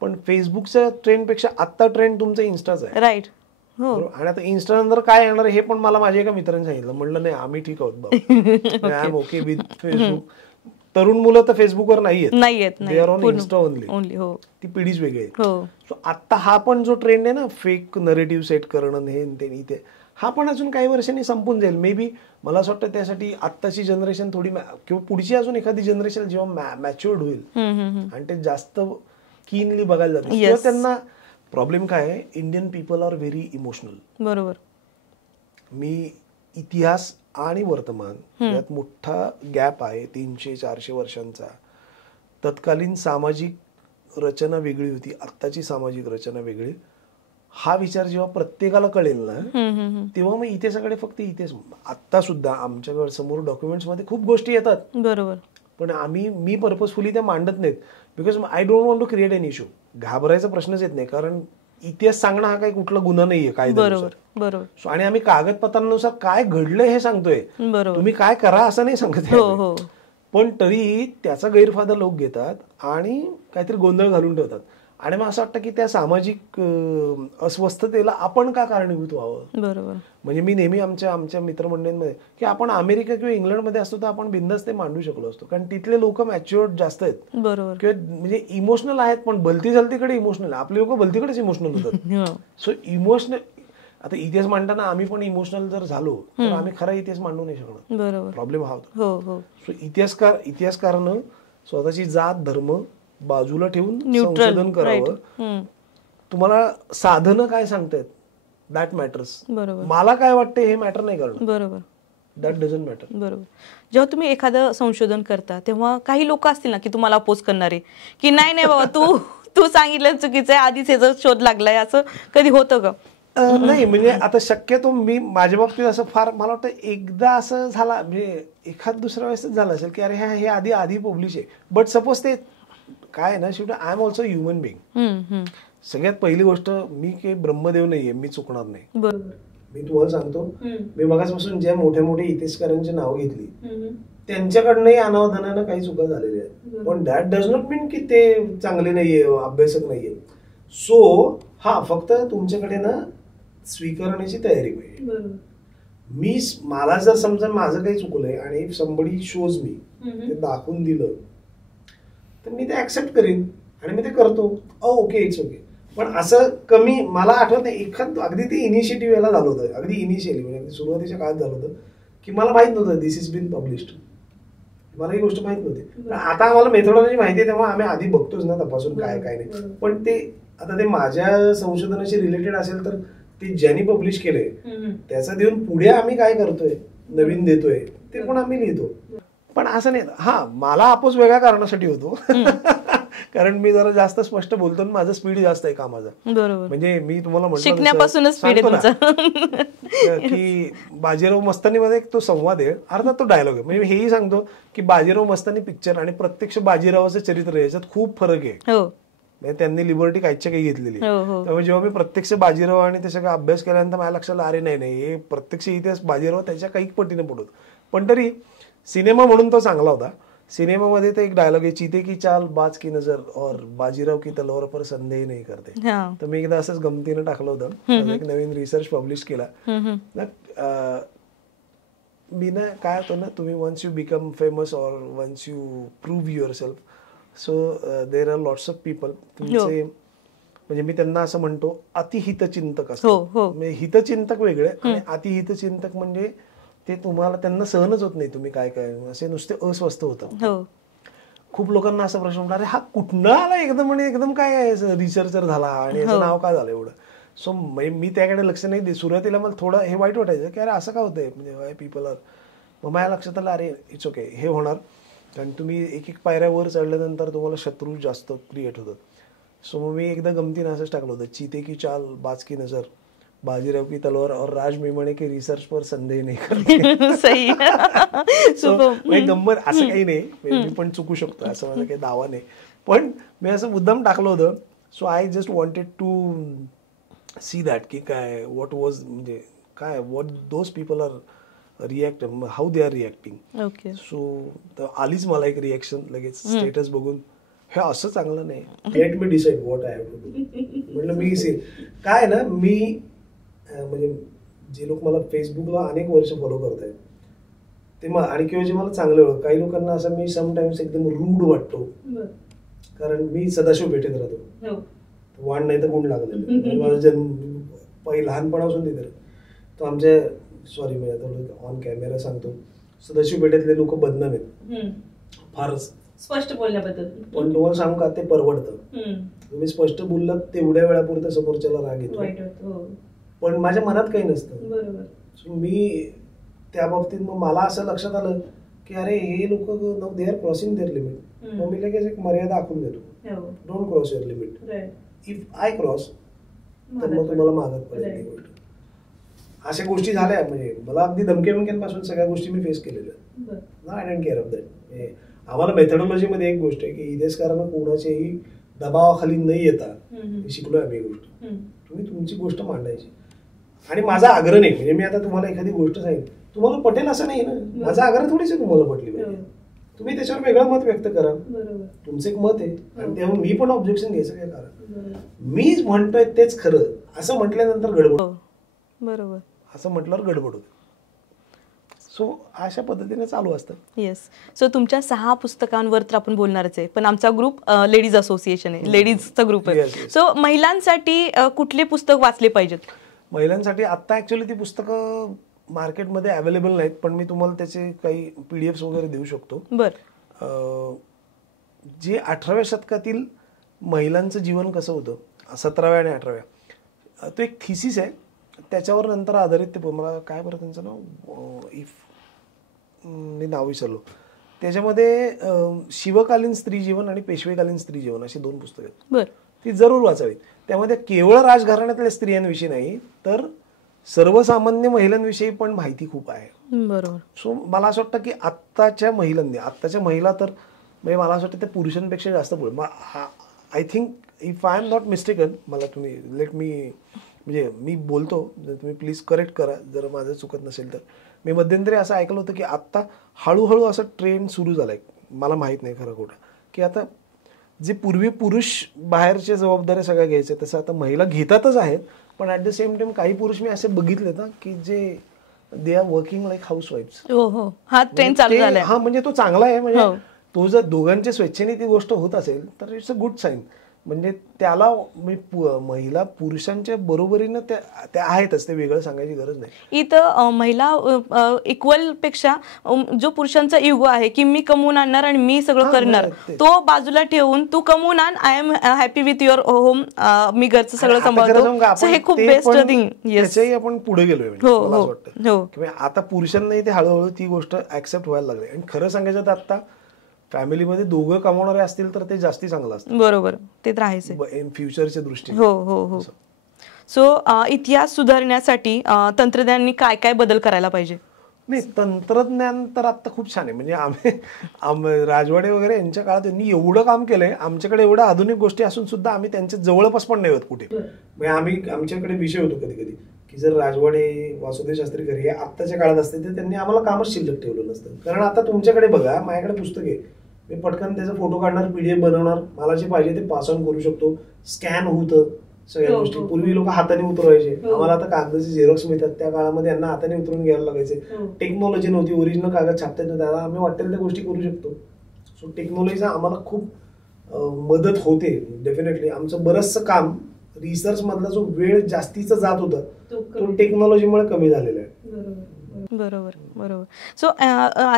पण फेसबुकच्या ट्रेंड पेक्षा आत्ता ट्रेंड तुमचा इन्स्टाचा आहे. राईट. आणि आता इन्स्टा नंतर काय येणार हे पण मला माझ्या एका मित्राने सांगितलं. म्हणलं नाही, आम्ही ठीक आहोत, I am okay with Facebook. तरुण मुलं तर फेसबुकवर नाहीयेत, they are on Insta only. ती पिढीच वेगळी आहे. सो आता हा पण जो ट्रेंड आहे ना, फेक नरेटिव्ह सेट करणं, हे इथे, हा पण अजून काही वर्षांनी संपून जाईल. मे बी मला असं वाटतं त्यासाठी आत्ताची जनरेशन थोडी किंवा पुढची अजून एखादी जनरेशन जेव्हा मॅच्युअर्ड होईल आणि ते जास्त कीनली बघायला जातील, तेव्हा त्यांना प्रॉब्लेम काय आहे, Indian people are very emotional. बरोबर. मी इतिहास आणि वर्तमान यात मोठा गॅप आहे, 300-400 वर्षांचा. तत्कालीन सामाजिक रचना वेगळी होती, आत्ताची सामाजिक रचना वेगळी. हा विचार जेव्हा प्रत्येकाला कळेल ना, हम्म. तेव्हा मग इतिहासाकडे फक्त इतिहास. आता सुद्धा आमच्याकडे समोर डॉक्युमेंट्स मध्ये खूप गोष्टी येतात, बरोबर. पण मी पर्पजफुली त्या मांडत नाहीत, because I don't want to create an issue. घाबरायचा प्रश्नच येत नाही, कारण इतिहास सांगणं हा काही कुठला गुन्हा नाहीये कायद्यानुसार. बरोबर. आणि आम्ही कागदपत्रांनुसार काय घडलंय हे सांगतोय, बरोबर. तुम्ही काय करा असं नाही सांगत. हो. पण तरी त्याचा गैरफायदा लोक घेतात आणि काहीतरी गोंधळ घालून ठेवतात. आणि मग असं वाटतं की त्या सामाजिक अस्वस्थतेला आपण का कारणीभूत व्हावं. बरोबर. म्हणजे मी नेहमी आमच्या मित्रमंडळींमध्ये की आपण अमेरिका किंवा इंग्लंडमध्ये असतो तर आपण बिंदास ते मांडू शकलो असतो, कारण तिथले लोक मॅच्युअर्ड जास्त आहेत. बरोबर. किंवा म्हणजे इमोशनल आहेत, पण भलती जलतीकडे इमोशनल. आपले लोक भलतीकडेच इमोशनल होतात. सो इमोशनल, आता इतिहास मांडताना आम्ही पण इमोशनल जर झालो तर आम्ही खरा इतिहास मांडू नाही शकणार. बरोबर. प्रॉब्लेम हा होता. हो. सो इतिहासकारानं स्वतःची जात धर्म बाजूला ठेवून न्यूट्रल संशोधन करावं. तुम्हाला साधनं काय सांगतायत दॅट मॅटर्स. बरोबर. मला काय वाटतं हे मॅटर नाही करणं. बरोबर. That doesn't matter. बरोबर. जेव्हा तुम्ही एखादं संशोधन करता तेव्हा काही लोक असतील ना की तुम्हाला अपोज करणारे, की नाही बाबा तू सांगितलं चुकीचं आहे, आधीच याचा शोध लागलाय, असं कधी होतं का? नाही, म्हणजे आता शक्यतो मी माझ्या बाबतीत असं फार मला वाटतं एकदा असं झाला, म्हणजे एखाद दुसऱ्या वेळेसच झालं असेल की अरे हे आधी पब्लिश आहे. बट सपोज ते काय ना, शेवटी I am also human being. सगळ्यात पहिली गोष्ट, मी काही ब्रह्मदेव नाहीये, मी चुकणार नाही. बरोबर. मी तुम्हाला सांगतो, मी मगाचपासून ज्या मोठ्या मोठ्या इतिहासकारांची नाव घेतली त्यांच्याकडनंही अनावधानानं काही चुका झालेल्या आहेत, पण दॅट डज नॉट मीन की ते चांगले नाहीये, अभ्यासक नाहीये. सो फक्त तुमच्याकडे ना स्वीकारण्याची तयारी पाहिजे. मला जर समजा माझं काही चुकलंय आणि इफ समबडी शोज मी, ते दाखवून दिलं तर मी ते ऍक्सेप्ट करीन आणि मी ते करतो. Okay, it's okay. पण असं कमी मला आठवत नाही एखाद अगदी ते इनिशिएटिव्ह याला झालं होतं, अगदी इनिशियली म्हणजे सुरुवातीच्या काळात झालं होतं की मला माहित नव्हतं दिस इज बीन पब्लिश्ड. मला ही गोष्ट माहित नव्हती. आता आम्हाला मेथोडॉलॉजी माहिती आहे, तेव्हा आम्ही आधी बघतोच ना तपासून काय नाही. पण ते आता ते माझ्या संशोधनाशी रिलेटेड असेल तर ते ज्यांनी पब्लिश केलंय त्याचा देऊन पुढे आम्ही काय करतोय, नवीन देतोय, ते पण आम्ही लिहितो. पण असं नाही. मला अपोज वेगळ्या कारणासाठी होतो कारण मी जरा जास्त स्पष्ट बोलतो आणि माझा स्पीड जास्त आहे कामाचा. बरोबर. म्हणजे मी तुम्हाला शिकण्यापासूनच स्पीड आहे तुमचा. की बाजीराव मस्तानीमध्ये एक तो संवाद आहे, अर्थात तो डायलॉग आहे. म्हणजे हेही सांगतो की बाजीराव मस्तानी पिक्चर आणि प्रत्यक्ष बाजीरावाचं चरित्र याच्यात खूप फरक आहे. म्हणजे त्यांनी लिबर्टी कायच्या काही घेतलेली. त्यामुळे जेव्हा मी प्रत्यक्ष बाजीराव आणि ते सगळं अभ्यास केल्यानंतर माझ्या लक्षात अरे नाही हे प्रत्यक्ष इतिहास बाजीराव त्याच्या काही पटीने पडतो. पण तरी सिनेमा म्हणून तो चांगला होता. सिनेमामध्ये तर एक डायलॉग आहे, चीते की चाल बाज की नजर और बाजीराव की तलवार पर संदेह नहीं करते. तर मी एकदा असंच गमतीनं टाकलं होतं, एक नवीन रिसर्च पब्लिश केला. मी ना काय होतं ना, तुम्ही वन्स यू बिकम फेमस और once you prove yourself, so there are lots of people तुमचे, म्हणजे मी त्यांना असं म्हणतो अतिहितचिंतक असतात. म्हणजे हितचिंतक वेगळे आणि अतिहितचिंतक म्हणजे ते तुम्हाला त्यांना सहनच होत नाही तुम्ही काय असे नुसते अस्वस्थ होतं. खूप लोकांना असा प्रश्न होता, अरे हा कुठनं आला एकदम काय रिसर्चर झाला आणि याचं नाव काय झालं एवढं. सो मी त्याकडे लक्ष नाही दे. सुरुवातीला मला थोडं हे वाईट वाटायचं की अरे असं का होतंय, म्हणजे वाय पीपल आर. मग माझ्या लक्षात आलं अरे इट्स ओके, हे होणार, कारण तुम्ही एक पायऱ्यावर चढल्यानंतर तुम्हाला शत्रू जास्त क्रिएट होतात. सो मग मी एकदा गमतीनं असंच टाकलं होतं, चीते की चाल बाज की नजर बाजीराव की तलवार और राज मेमणे की रिसर्च पर संदेह नाही करते. सही. गंमत असं काही नाही, मी पण चुकू शकतो असं माझा काही दावा नाही, पण मी असं मुद्दाम टाकलं होतं. So I just wanted to see that की काय व्हॉट वॉज, म्हणजे काय what those people are react, how they are reacting. So आलीच मला एक रिॲक्शन लगेच स्टेटस बघून, हे असं चांगलं नाही, let me decide what I have to do. म्हटलं मी काय ना, मी म्हणजे जे लोक मला फेसबुकला अनेक वर्ष फॉलो करत आहेत ते आणि किंवा जे मला चांगलं ओळख, काही लोकांना असं मी समटाइम्स एकदम रूड वाटतो, कारण मी सदाशिव भेटत राहतो. वाण नाही तर गुण लागलेलं. माझा जन्म लहानपणापासून तिथे तो आमच्या सॉरी मी आता ऑन कॅमेरा सांगतो, सदाशिव पेठेतले लोक बदनाम आहेत फारच स्पष्ट बोलण्याबद्दल. पण तुम्हाला सांगू का, ते परवडतं. तुम्ही स्पष्ट बोललात तेवढ्या वेळापुरतं समोरच्याला राग येतो, पण माझ्या मनात काही नसतं. मी त्या बाबतीत मग मला असं लक्षात आलं की अरे हे लोक they are crossing their limit. मग मी लगेच एक मर्यादा आखून देतो, don't cross your limit. If I cross तर मग तुम्हाला मागत पडेल ती गोष्ट. अशा गोष्टी झाल्या, म्हणजे मला अगदी धमक्यांपासून सगळ्या गोष्टी मी फेस केलेल्या. I don't care of that. आम्हाला मेथडॉलॉजीमध्ये एक गोष्ट आहे की इतिहासकारांना कोणाच्याही दबावाखाली न येता शिकलोय आम्ही ही गोष्ट. तुम्ही तुमची गोष्ट मांडायची. आणि माझा आग्रह नाही, म्हणजे मी आता तुम्हाला एखादी गोष्ट सांगितली, तुम्हाला पटेल असं नाही ना, माझा आग्रह थोडीच तुम्हाला पटली पाहिजे. तुम्ही त्याच्यावर वेगळं मत व्यक्त करा, तुमचं एक मत आहे, आणि तेव्हा मी पण ऑब्जेक्शन घ्यायचं काय कारण. मी म्हणतोय तेच खरं असं म्हटल्यानंतर गडबड. बरोबर. असं म्हटल्यावर गडबड होते. सो अशा पद्धतीने चालू असतं. येस. सो तुमच्या 6 पुस्तकांवर तर आपण बोलणारच आहे, पण आमचा ग्रुप लेडीज असोसिएशन आहे, लेडीजचा ग्रुप आहे. सो महिलांसाठी कुठले पुस्तक वाचले पाहिजेत? महिलांसाठी आत्ता ऍक्च्युअली ती पुस्तकं मार्केटमध्ये अवेलेबल नाहीत, पण मी तुम्हाला त्याचे काही PDF वगैरे देऊ शकतो. बरं. जे 18व्या शतकातील महिलांचं जीवन कसं होतं, 17व्या आणि 18व्या, तो एक थिसिस आहे. त्याच्यावर नंतर आधारित ते, मला काय बरं त्यांचं नाव, मी नाव विसरलो. त्याच्यामध्ये शिवकालीन स्त्री जीवन आणि पेशवेकालीन स्त्री जीवन अशी 2 पुस्तकं आहेत. बरं. ती जरूर वाचावीत. त्यामध्ये केवळ राजघराण्यातल्या स्त्रियांविषयी नाही, तर सर्वसामान्य महिलांविषयी पण माहिती खूप आहे. बरोबर. सो मला असं वाटतं की आत्ताच्या महिला तर म्हणजे मला असं वाटतं ते पुरुषांपेक्षा जास्त पुढे. I think if I am not mistaken, मला तुम्ही म्हणजे मी बोलतो, तुम्ही प्लीज करेक्ट करा जर माझं चुकत नसेल तर. मी मध्यंतरी असं ऐकलं होतं की आत्ता हळूहळू असं ट्रेंड सुरू झालाय, मला माहित नाही खरं खोटं, की आता जे पूर्वी पुरुष बाहेरच्या जबाबदाऱ्या सगळ्या घ्यायचे तसं आता महिला घेतातच आहेत. पण ऍट द सेम टाइम काही पुरुष मी असे बघितले ना की जे दे आर वर्किंग लाईक हाऊसवाईफ्स. हा ट्रेंड चालू झालाय. हा म्हणजे तो चांगला आहे. म्हणजे तो जर दोघांच्या स्वेच्छेने ती गोष्ट होत असेल तर इट्स अ गुड साईन. म्हणजे त्याला महिला पुरुषांच्या बरोबरीनं त्या आहेतच, ते वेगळं सांगायची गरज नाही. इथं महिला इक्वल पेक्षा जो पुरुषांचा युगो आहे की मी कमवून आणणार आणि मी सगळं करणार, तो बाजूला ठेवून तू कमवून आण, I am happy with your home, मी घरचं सगळं सांभाळतो. हे खूप बेस्ट थिंग. त्याच्याही आपण पुढे गेलोय मला असं वाटतं. आता पुरुषांनाही ते हळूहळू ती गोष्ट ऍक्सेप्ट व्हायला लागली. आणि खरं सांगायचं तर आता फॅमिलीमध्ये दोघं कमावणारे असतील तर ते जास्ती चांगलं असतं. बरोबर, ते तर आहेच फ्युचरच्या दृष्टीने. हो. सो इतिहास सुधारण्यासाठी तंत्रज्ञानाने काय काय बदल करायला पाहिजे? नाही, तंत्रज्ञान तर आता खूप छान आहे. म्हणजे आम्ही राजवाडे वगैरे यांच्या काळात त्यांनी एवढं काम केलंय, आमच्याकडे एवढ्या आधुनिक गोष्टी असून सुद्धा आम्ही त्यांच्या जवळपास पण नाही होत कुठे. म्हणजे आमच्याकडे विषय होतो कधी कधी की जर राजवाडे वासुदेव शास्त्री घरी आत्ताच्या काळात असते तर त्यांनी आम्हाला कामच शिल्लक ठेवलं नसतं. कारण आता तुमच्याकडे बघा, माझ्याकडे पुस्तक आहे, मी पटकन त्याचा फोटो काढणार, PDF बनवणार, मला जे पाहिजे ते पास ऑन करू शकतो, स्कॅन होतं सगळ्या गोष्टी. पूर्वी लोक हाताने उतरवायचे, आम्हाला आता कागदाचे झेरॉक्स मिळतात, त्या काळामध्ये यांना हाताने उतरून घ्यायला लागायचे. टेक्नॉलॉजी नव्हती, ओरिजिनल कागद छापता येत नव्हता. आम्ही वाटेल त्या गोष्टी करू शकतो. सो टेक्नॉलॉजीचा आम्हाला खूप मदत होते डेफिनेटली. आमचं बरंचसं काम रिसर्च मधला जो वेळ जास्तीचा जात होता तो टेक्नॉलॉजीमुळे कमी झालेला आहे. बरोबर. सो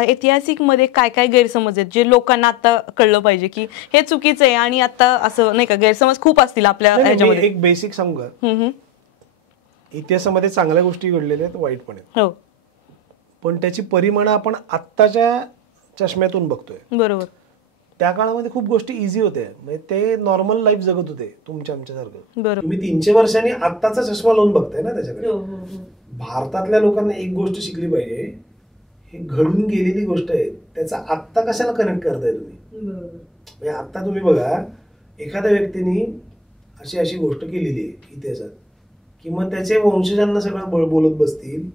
ऐतिहासिक मध्ये काय काय गैरसमज आहेत जे लोकांना आता कळलं पाहिजे की हे चुकीचं आहे? आणि आता असं नाही का, गैरसमज खूप असतील आपल्या ह्याच्यामध्ये. एक बेसिक सांगू का, इतिहासामध्ये चांगल्या गोष्टी घडलेल्या आहेत, वाईट पण आहेत. पण त्याची परिमाणं आपण आत्ताच्या चष्म्यातून बघतोय. बरोबर. त्या काळामध्ये खूप गोष्टी इझी होत्या, म्हणजे ते नॉर्मल लाईफ जगत होते तुमच्या आमच्यासारखं. तुम्ही 300 वर्षांनी आत्ताचा चष्मा लावून बघताय ना त्याच्याकडे. भारतातल्या लोकांना एक गोष्ट शिकली पाहिजे, हे घडून गेलेली गोष्ट आहे, त्याचा आत्ता कशाला कनेक्ट करताय तुम्ही. म्हणजे आत्ता तुम्ही बघा, एखाद्या व्यक्तीने अशी गोष्ट केलेली आहे इतिहासात की मग त्याचे वंशजांना सगळं बोलत बसतील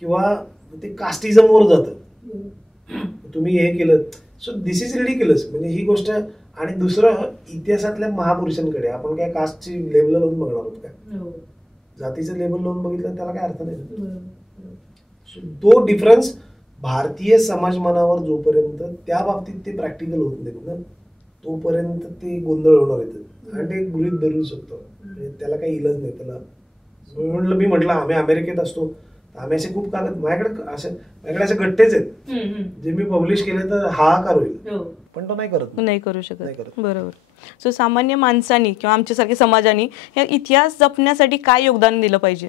किंवा ते कास्टिझमवर जातं, तुम्ही हे केलं. So this is ridiculous. म्हणजे ही गोष्ट. आणि दुसरं, इतिहासातल्या महापुरुषांकडे आपण काय कास्टची लेबल लावून बघणार आहोत का? जातीचं लेबल लावून बघितलं त्याला काय अर्थ नाही. तो डिफरन्स भारतीय समाज मनावर जोपर्यंत त्या बाबतीत ते प्रॅक्टिकल होत नाहीत ना, तोपर्यंत ते गोंधळ होणार येतात. आणि ते गृहीत धरू शकतो, त्याला काही इलाज नाही त्याला. मी म्हटलं आम्ही अमेरिकेत असतो, आम्ही असे खूप कागद माझ्याकडे असे गट्टेच आहेत जे मी पब्लिश केले तर हाहाकार होईल, पण तो नाही करू शकत. बरोबर. सो सामान्य माणसांनी किंवा आमच्यासारख्या समाजाने या इतिहास जपण्यासाठी काय योगदान दिलं पाहिजे?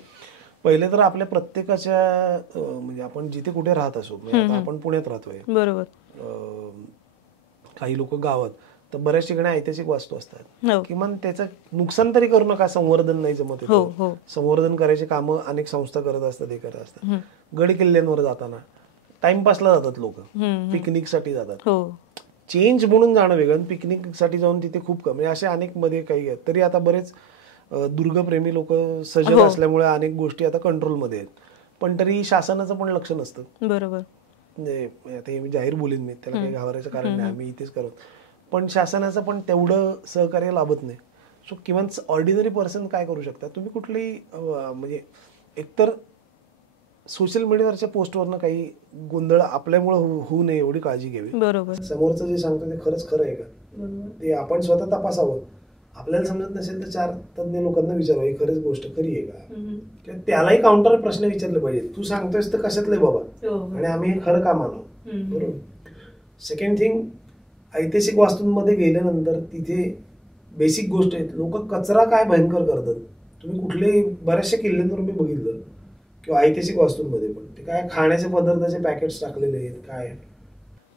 पहिले तर आपल्या प्रत्येकाच्या म्हणजे आपण जिथे कुठे राहत असो, आपण पुण्यात राहतोय, बरोबर, काही लोक गावात, तर बऱ्याच ठिकाणी ऐतिहासिक वास्तू असतात. हो. किमान त्याचं नुकसान तरी करू नका, संवर्धन नाही जमत हो, आहे. हो. संवर्धन करायची कामं अनेक संस्था करत असतात, हे करत असतात. गड किल्ल्यांवर जाताना टाइमपासला जातात लोक, पिकनिकसाठी जातात. हो. चेंज म्हणून जाणं वेगळं, पिकनिकसाठी जाऊन तिथे खूप कमी, असे अनेक मध्ये काही आहेत. तरी आता बरेच दुर्गप्रेमी लोक सजग असल्यामुळे अनेक गोष्टी आता कंट्रोलमध्ये आहेत. पण तरी शासनाचं पण लक्ष नसतं. बरोबर. आता हे मी जाहीर बोलीन, मी त्याला काही घाबरायचं कारण नाही, आम्ही इथेच करत. पण शासनाचं पण तेवढं सहकार्य लाभत नाही. सो किमान ऑर्डिनरी पर्सन काय करू शकता तुम्ही, कुठली म्हणजे एकतर सोशल मीडियावरच्या पोस्टवरनं काही गोंधळ आपल्यामुळे होऊ नये एवढी काळजी घ्यावी. बरोबर. समोरचं जे सांगतो ते खरंच खरं आहे का, ते आपण स्वतः तपासावं. आपल्याला समजत नसेल तर 4 तज्ञ लोकांना विचारावं, ही खरंच गोष्ट खरी आहे का. त्यालाही काउंटर प्रश्न विचारले पाहिजे, तू सांगतोयस तर कशातले बाबा, आणि आम्ही हे खरं का मानू. बरोबर. सेकंड थिंग, ऐतिहासिक वास्तूंमध्ये गेल्यानंतर तिथे बेसिक गोष्ट आहेत, लोक कचरा काय भयंकर करतात. तुम्ही कुठलेही बऱ्याचशा किल्ल्यांवर मी बघितलं किंवा ऐतिहासिक वास्तूंमध्ये पण ते काय खाण्याचे पदार्थाचे पॅकेट्स टाकलेले आहेत, काय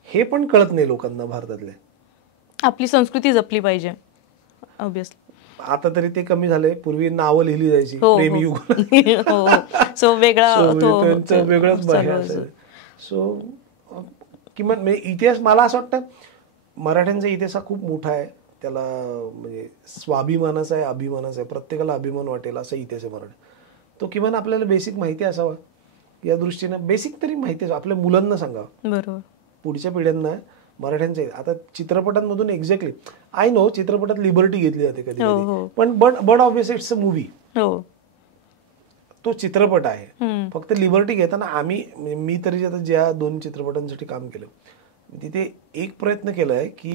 हे पण कळत नाही लोकांना भारतातल्या. आपली संस्कृती जपली पाहिजे ऑब्विसली. आता तरी ते कमी झालंय, पूर्वी नावं लिहिली जायची, प्रेमयुग. सो वेगळंच भाषा असेल. सो किंमत इतिहास, मला असं वाटतं मराठ्यांचा इतिहास हा खूप मोठा आहे, त्याला म्हणजे स्वाभिमानाचा आहे, अभिमानाचा आहे, प्रत्येकाला अभिमान वाटेल असा इतिहास आहे मराठी. तो किमान आपल्याला बेसिक माहिती असावा, या दृष्टीनं बेसिक तरी माहिती असावं, आपल्या मुलांना सांगावं. बरोबर. पुढच्या पिढ्यांना मराठ्यांचे. आता चित्रपटांमधून एक्झॅक्टली आय नो चित्रपटात लिबर्टी घेतली जाते कधी कधी, पण but obviously it's a movie. तो चित्रपट आहे, फक्त लिबर्टी घेताना मी तरी आता ज्या 2 चित्रपटांसाठी काम केलं तिथे एक प्रयत्न केलाय की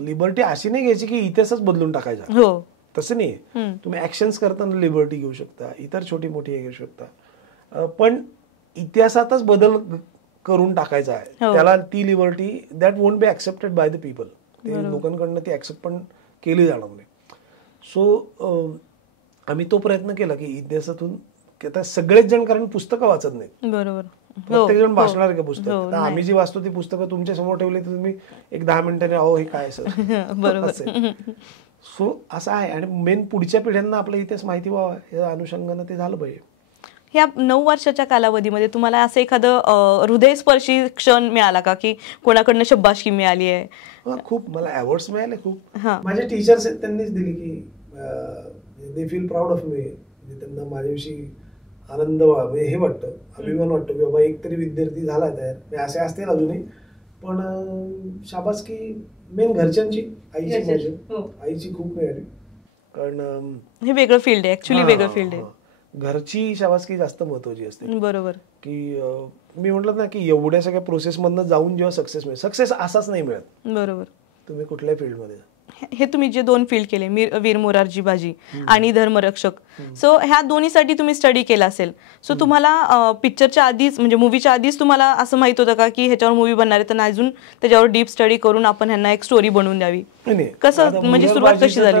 लिबर्टी अशी नाही घ्यायची की इतिहासच बदलून टाकायचा, तसं नाही. तुम्ही ऍक्शन्स करताना लिबर्टी घेऊ शकता, इतर छोटी मोठी घेऊ शकता, पण इतिहासातच बदल करून टाकायचा आहे त्याला, ती liberty that won't be accepted by the people. ते लोकांकडनं ती ऍक्सेप्ट पण केली जाणार नाही. सो आम्ही तो प्रयत्न केला की इतिहासातून, आता सगळेच जण कारण पुस्तकं वाचत नाहीत. बरोबर. प्रत्येक जण वाचणार का पुस्तक. तर आम्ही जी वाचतो ती पुस्तकं तुमच्या समोर ठेवली तर तुम्ही एक 10 मिनिटांनी अहो हे काय सर. सो असं आहे. आणि मेन पुढच्या पिढ्यांना आपला इतिहास माहिती व्हावा या अनुषंगानं ते झालं पाहिजे. या 9 वर्षाच्या कालावधीमध्ये तुम्हाला असं एखादं हृदयस्पर्शी क्षण मिळाला का की कोणाकडनं शब्बाशकी मिळाली आहे? खूप मला अवॉर्ड्स मिळाले खूप. माझे टीचर्स आहेत त्यांनीच दिली की they feel proud of me. त्यांना माझ्याविषयी आनंद म्हणजे हे वाटतं, अभिमान वाटतो की बाबा एक तरी विद्यार्थी झाला तयार. असे असतील अजूनही, पण शाबासकी मेन घरच्यांची, आईची खूप मिळाली. कारण हे वेगळं फील्ड आहे, ऍक्च्युली वेगळं फील्ड आहे. घरची शाबासकी जास्त महत्वाची असते. बरोबर. की मी म्हटलं ना की एवढ्या सगळ्या प्रोसेसमधनं जाऊन जेव्हा सक्सेस मिळेल, सक्सेस असाच नाही मिळत. बरोबर. तुम्ही कुठल्याही फील्डमध्ये. हे तुम्ही जे 2 फील्ड केले, वीर मोरारजी बाजी आणि धर्मरक्षक, सो ह्या दोन्हीसाठी तुम्ही स्टडी केला असेल. सो तुम्हाला पिक्चरच्या आधीच म्हणजे मूवीच्या आधीच तुम्हाला असं माहित होतं का की ह्याच्यावर मूवी बनणार आहे, तर अजून त्याच्यावर डीप स्टडी करून आपण ह्यांना एक स्टोरी बनवून द्यावी? कसं म्हणजे सुरुवात कशी झाली?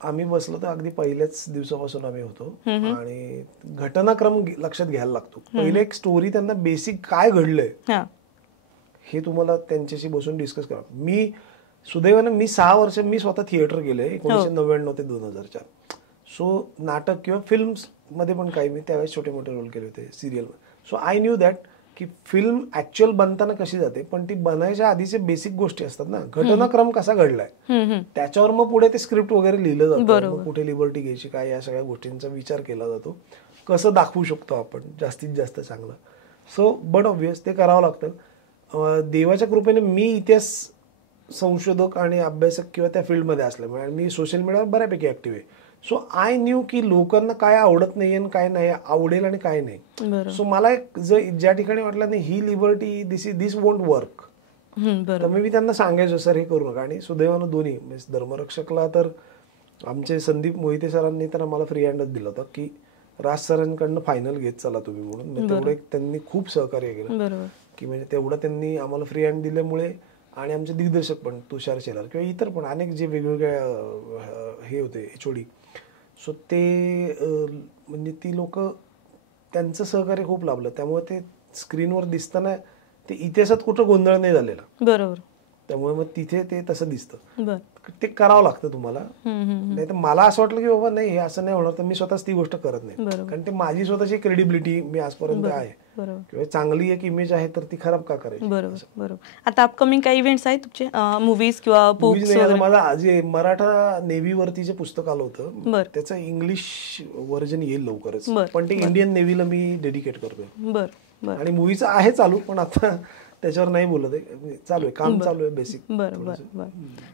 आम्ही बसलो तर अगदी पहिल्याच दिवसापासून आम्ही होतो आणि घटनाक्रम लक्षात घ्यायला लागतो. पहिले एक स्टोरी त्यांना बेसिक काय घडलंय हे तुम्हाला त्यांच्याशी बसून डिस्कस करा. मी सुदैवाने मी 6 वर्ष मी स्वतः थिएटर केलंय 1999 ते 2004. सो नाटक किंवा फिल्म्स मध्ये पण काही मी त्यावेळेस छोटे मोठे रोल केले होते serial. So I knew that की फिल्म ऍक्च्युअल बनताना कशी जाते, पण ती बनायच्या आधीचे बेसिक गोष्टी असतात ना, घटनाक्रम कसा घडलाय त्याच्यावर मग पुढे ते स्क्रिप्ट वगैरे लिहिलं जातं, कुठे लिबर्टी घ्यायची काय, या सगळ्या गोष्टींचा विचार केला जातो, कसं दाखवू शकतो आपण जास्तीत जास्त चांगलं. सो बट ऑब्वियस ते करावं लागतं. देवाच्या कृपेने मी इतिहास संशोधक आणि अभ्यासक किंवा त्या फील्डमध्ये असल्यामुळे, आणि मी सोशल मीडियावर बऱ्यापैकी ऍक्टिव्ह आहे. सो आय न्यू की लोकांना काय आवडत नाही आणि काय नाही आवडेल आणि काय नाही. सो मला ज्या ठिकाणी वाटलं नाही ही लिबर्टी दिस वोंट वर्क, तर मी त्यांना सांगायचो सर हे करू नका. आणि सुदैवानं दोन्ही म्हणजे धर्मरक्षकला तर आमचे संदीप मोहिते सरांनी तर आम्हाला फ्री हँडच दिला होता की राज सरांकडनं फायनल घेत चला तुम्ही म्हणून. तेवढं त्यांनी खूप सहकार्य केलं की म्हणजे तेवढं त्यांनी आम्हाला फ्री हँड दिल्यामुळे. आणि आमचे दिग्दर्शक पण तुषार शेलार किंवा इतर पण अनेक जे वेगवेगळ्या हे होते HOD, सो ते म्हणजे ती लोक त्यांचं सहकार्य खूप लाभलं. त्यामुळे ते स्क्रीनवर दिसताना ते इतिहासात कुठं गोंधळ नाही झालेला. बरोबर. त्यामुळे मग तिथे ते तसं दिसतं. बर. ते करावं लागतं तुम्हाला. नाही तर मला असं वाटलं की बाबा नाही हे असं नाही होणार, तर मी स्वतःच ती गोष्ट करत नाही. कारण ते माझी स्वतःची क्रेडिबिलिटी मी आजपर्यंत आहे किंवा चांगली एक इमेज आहे तर ती खराब का करायची. बरोबर बरोबर. आता अपकमिंग काही इव्हेंट्स आहेत तुमचे, मूवीज किंवा बुक्स? माझा जे मराठा नेव्ही वरती जे पुस्तक आलं होतं त्याचं इंग्लिश व्हर्जन येईल लवकरच, पण ते इंडियन नेव्हीला मी डेडिकेट करतोय. बरं. आणि मूवीचं आहे चालू, पण आता त्याच्यावर नाही बोलत आहे, चालू आहे, काम चालू आहे बेसिक. बरं.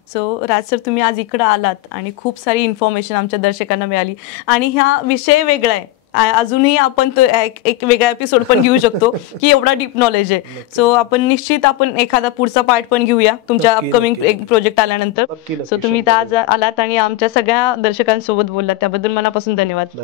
सो राज सर, तुम्ही आज इकडे आलात आणि खूप सारी इन्फॉर्मेशन आमच्या दर्शकांना मिळाली आणि हा विषय वेगळा आहे. अजूनही आपण तो एक वेगळा एपिसोड पण घेऊ शकतो की एवढा डीप नॉलेज आहे. सो आपण निश्चित आपण एखादा पुढचा पार्ट पण घेऊया तुमच्या अपकमिंग एक प्रोजेक्ट आल्यानंतर. सो तुम्ही आज आलात आणि आमच्या सगळ्या दर्शकांसोबत बोललात त्याबद्दल मनापासून धन्यवाद.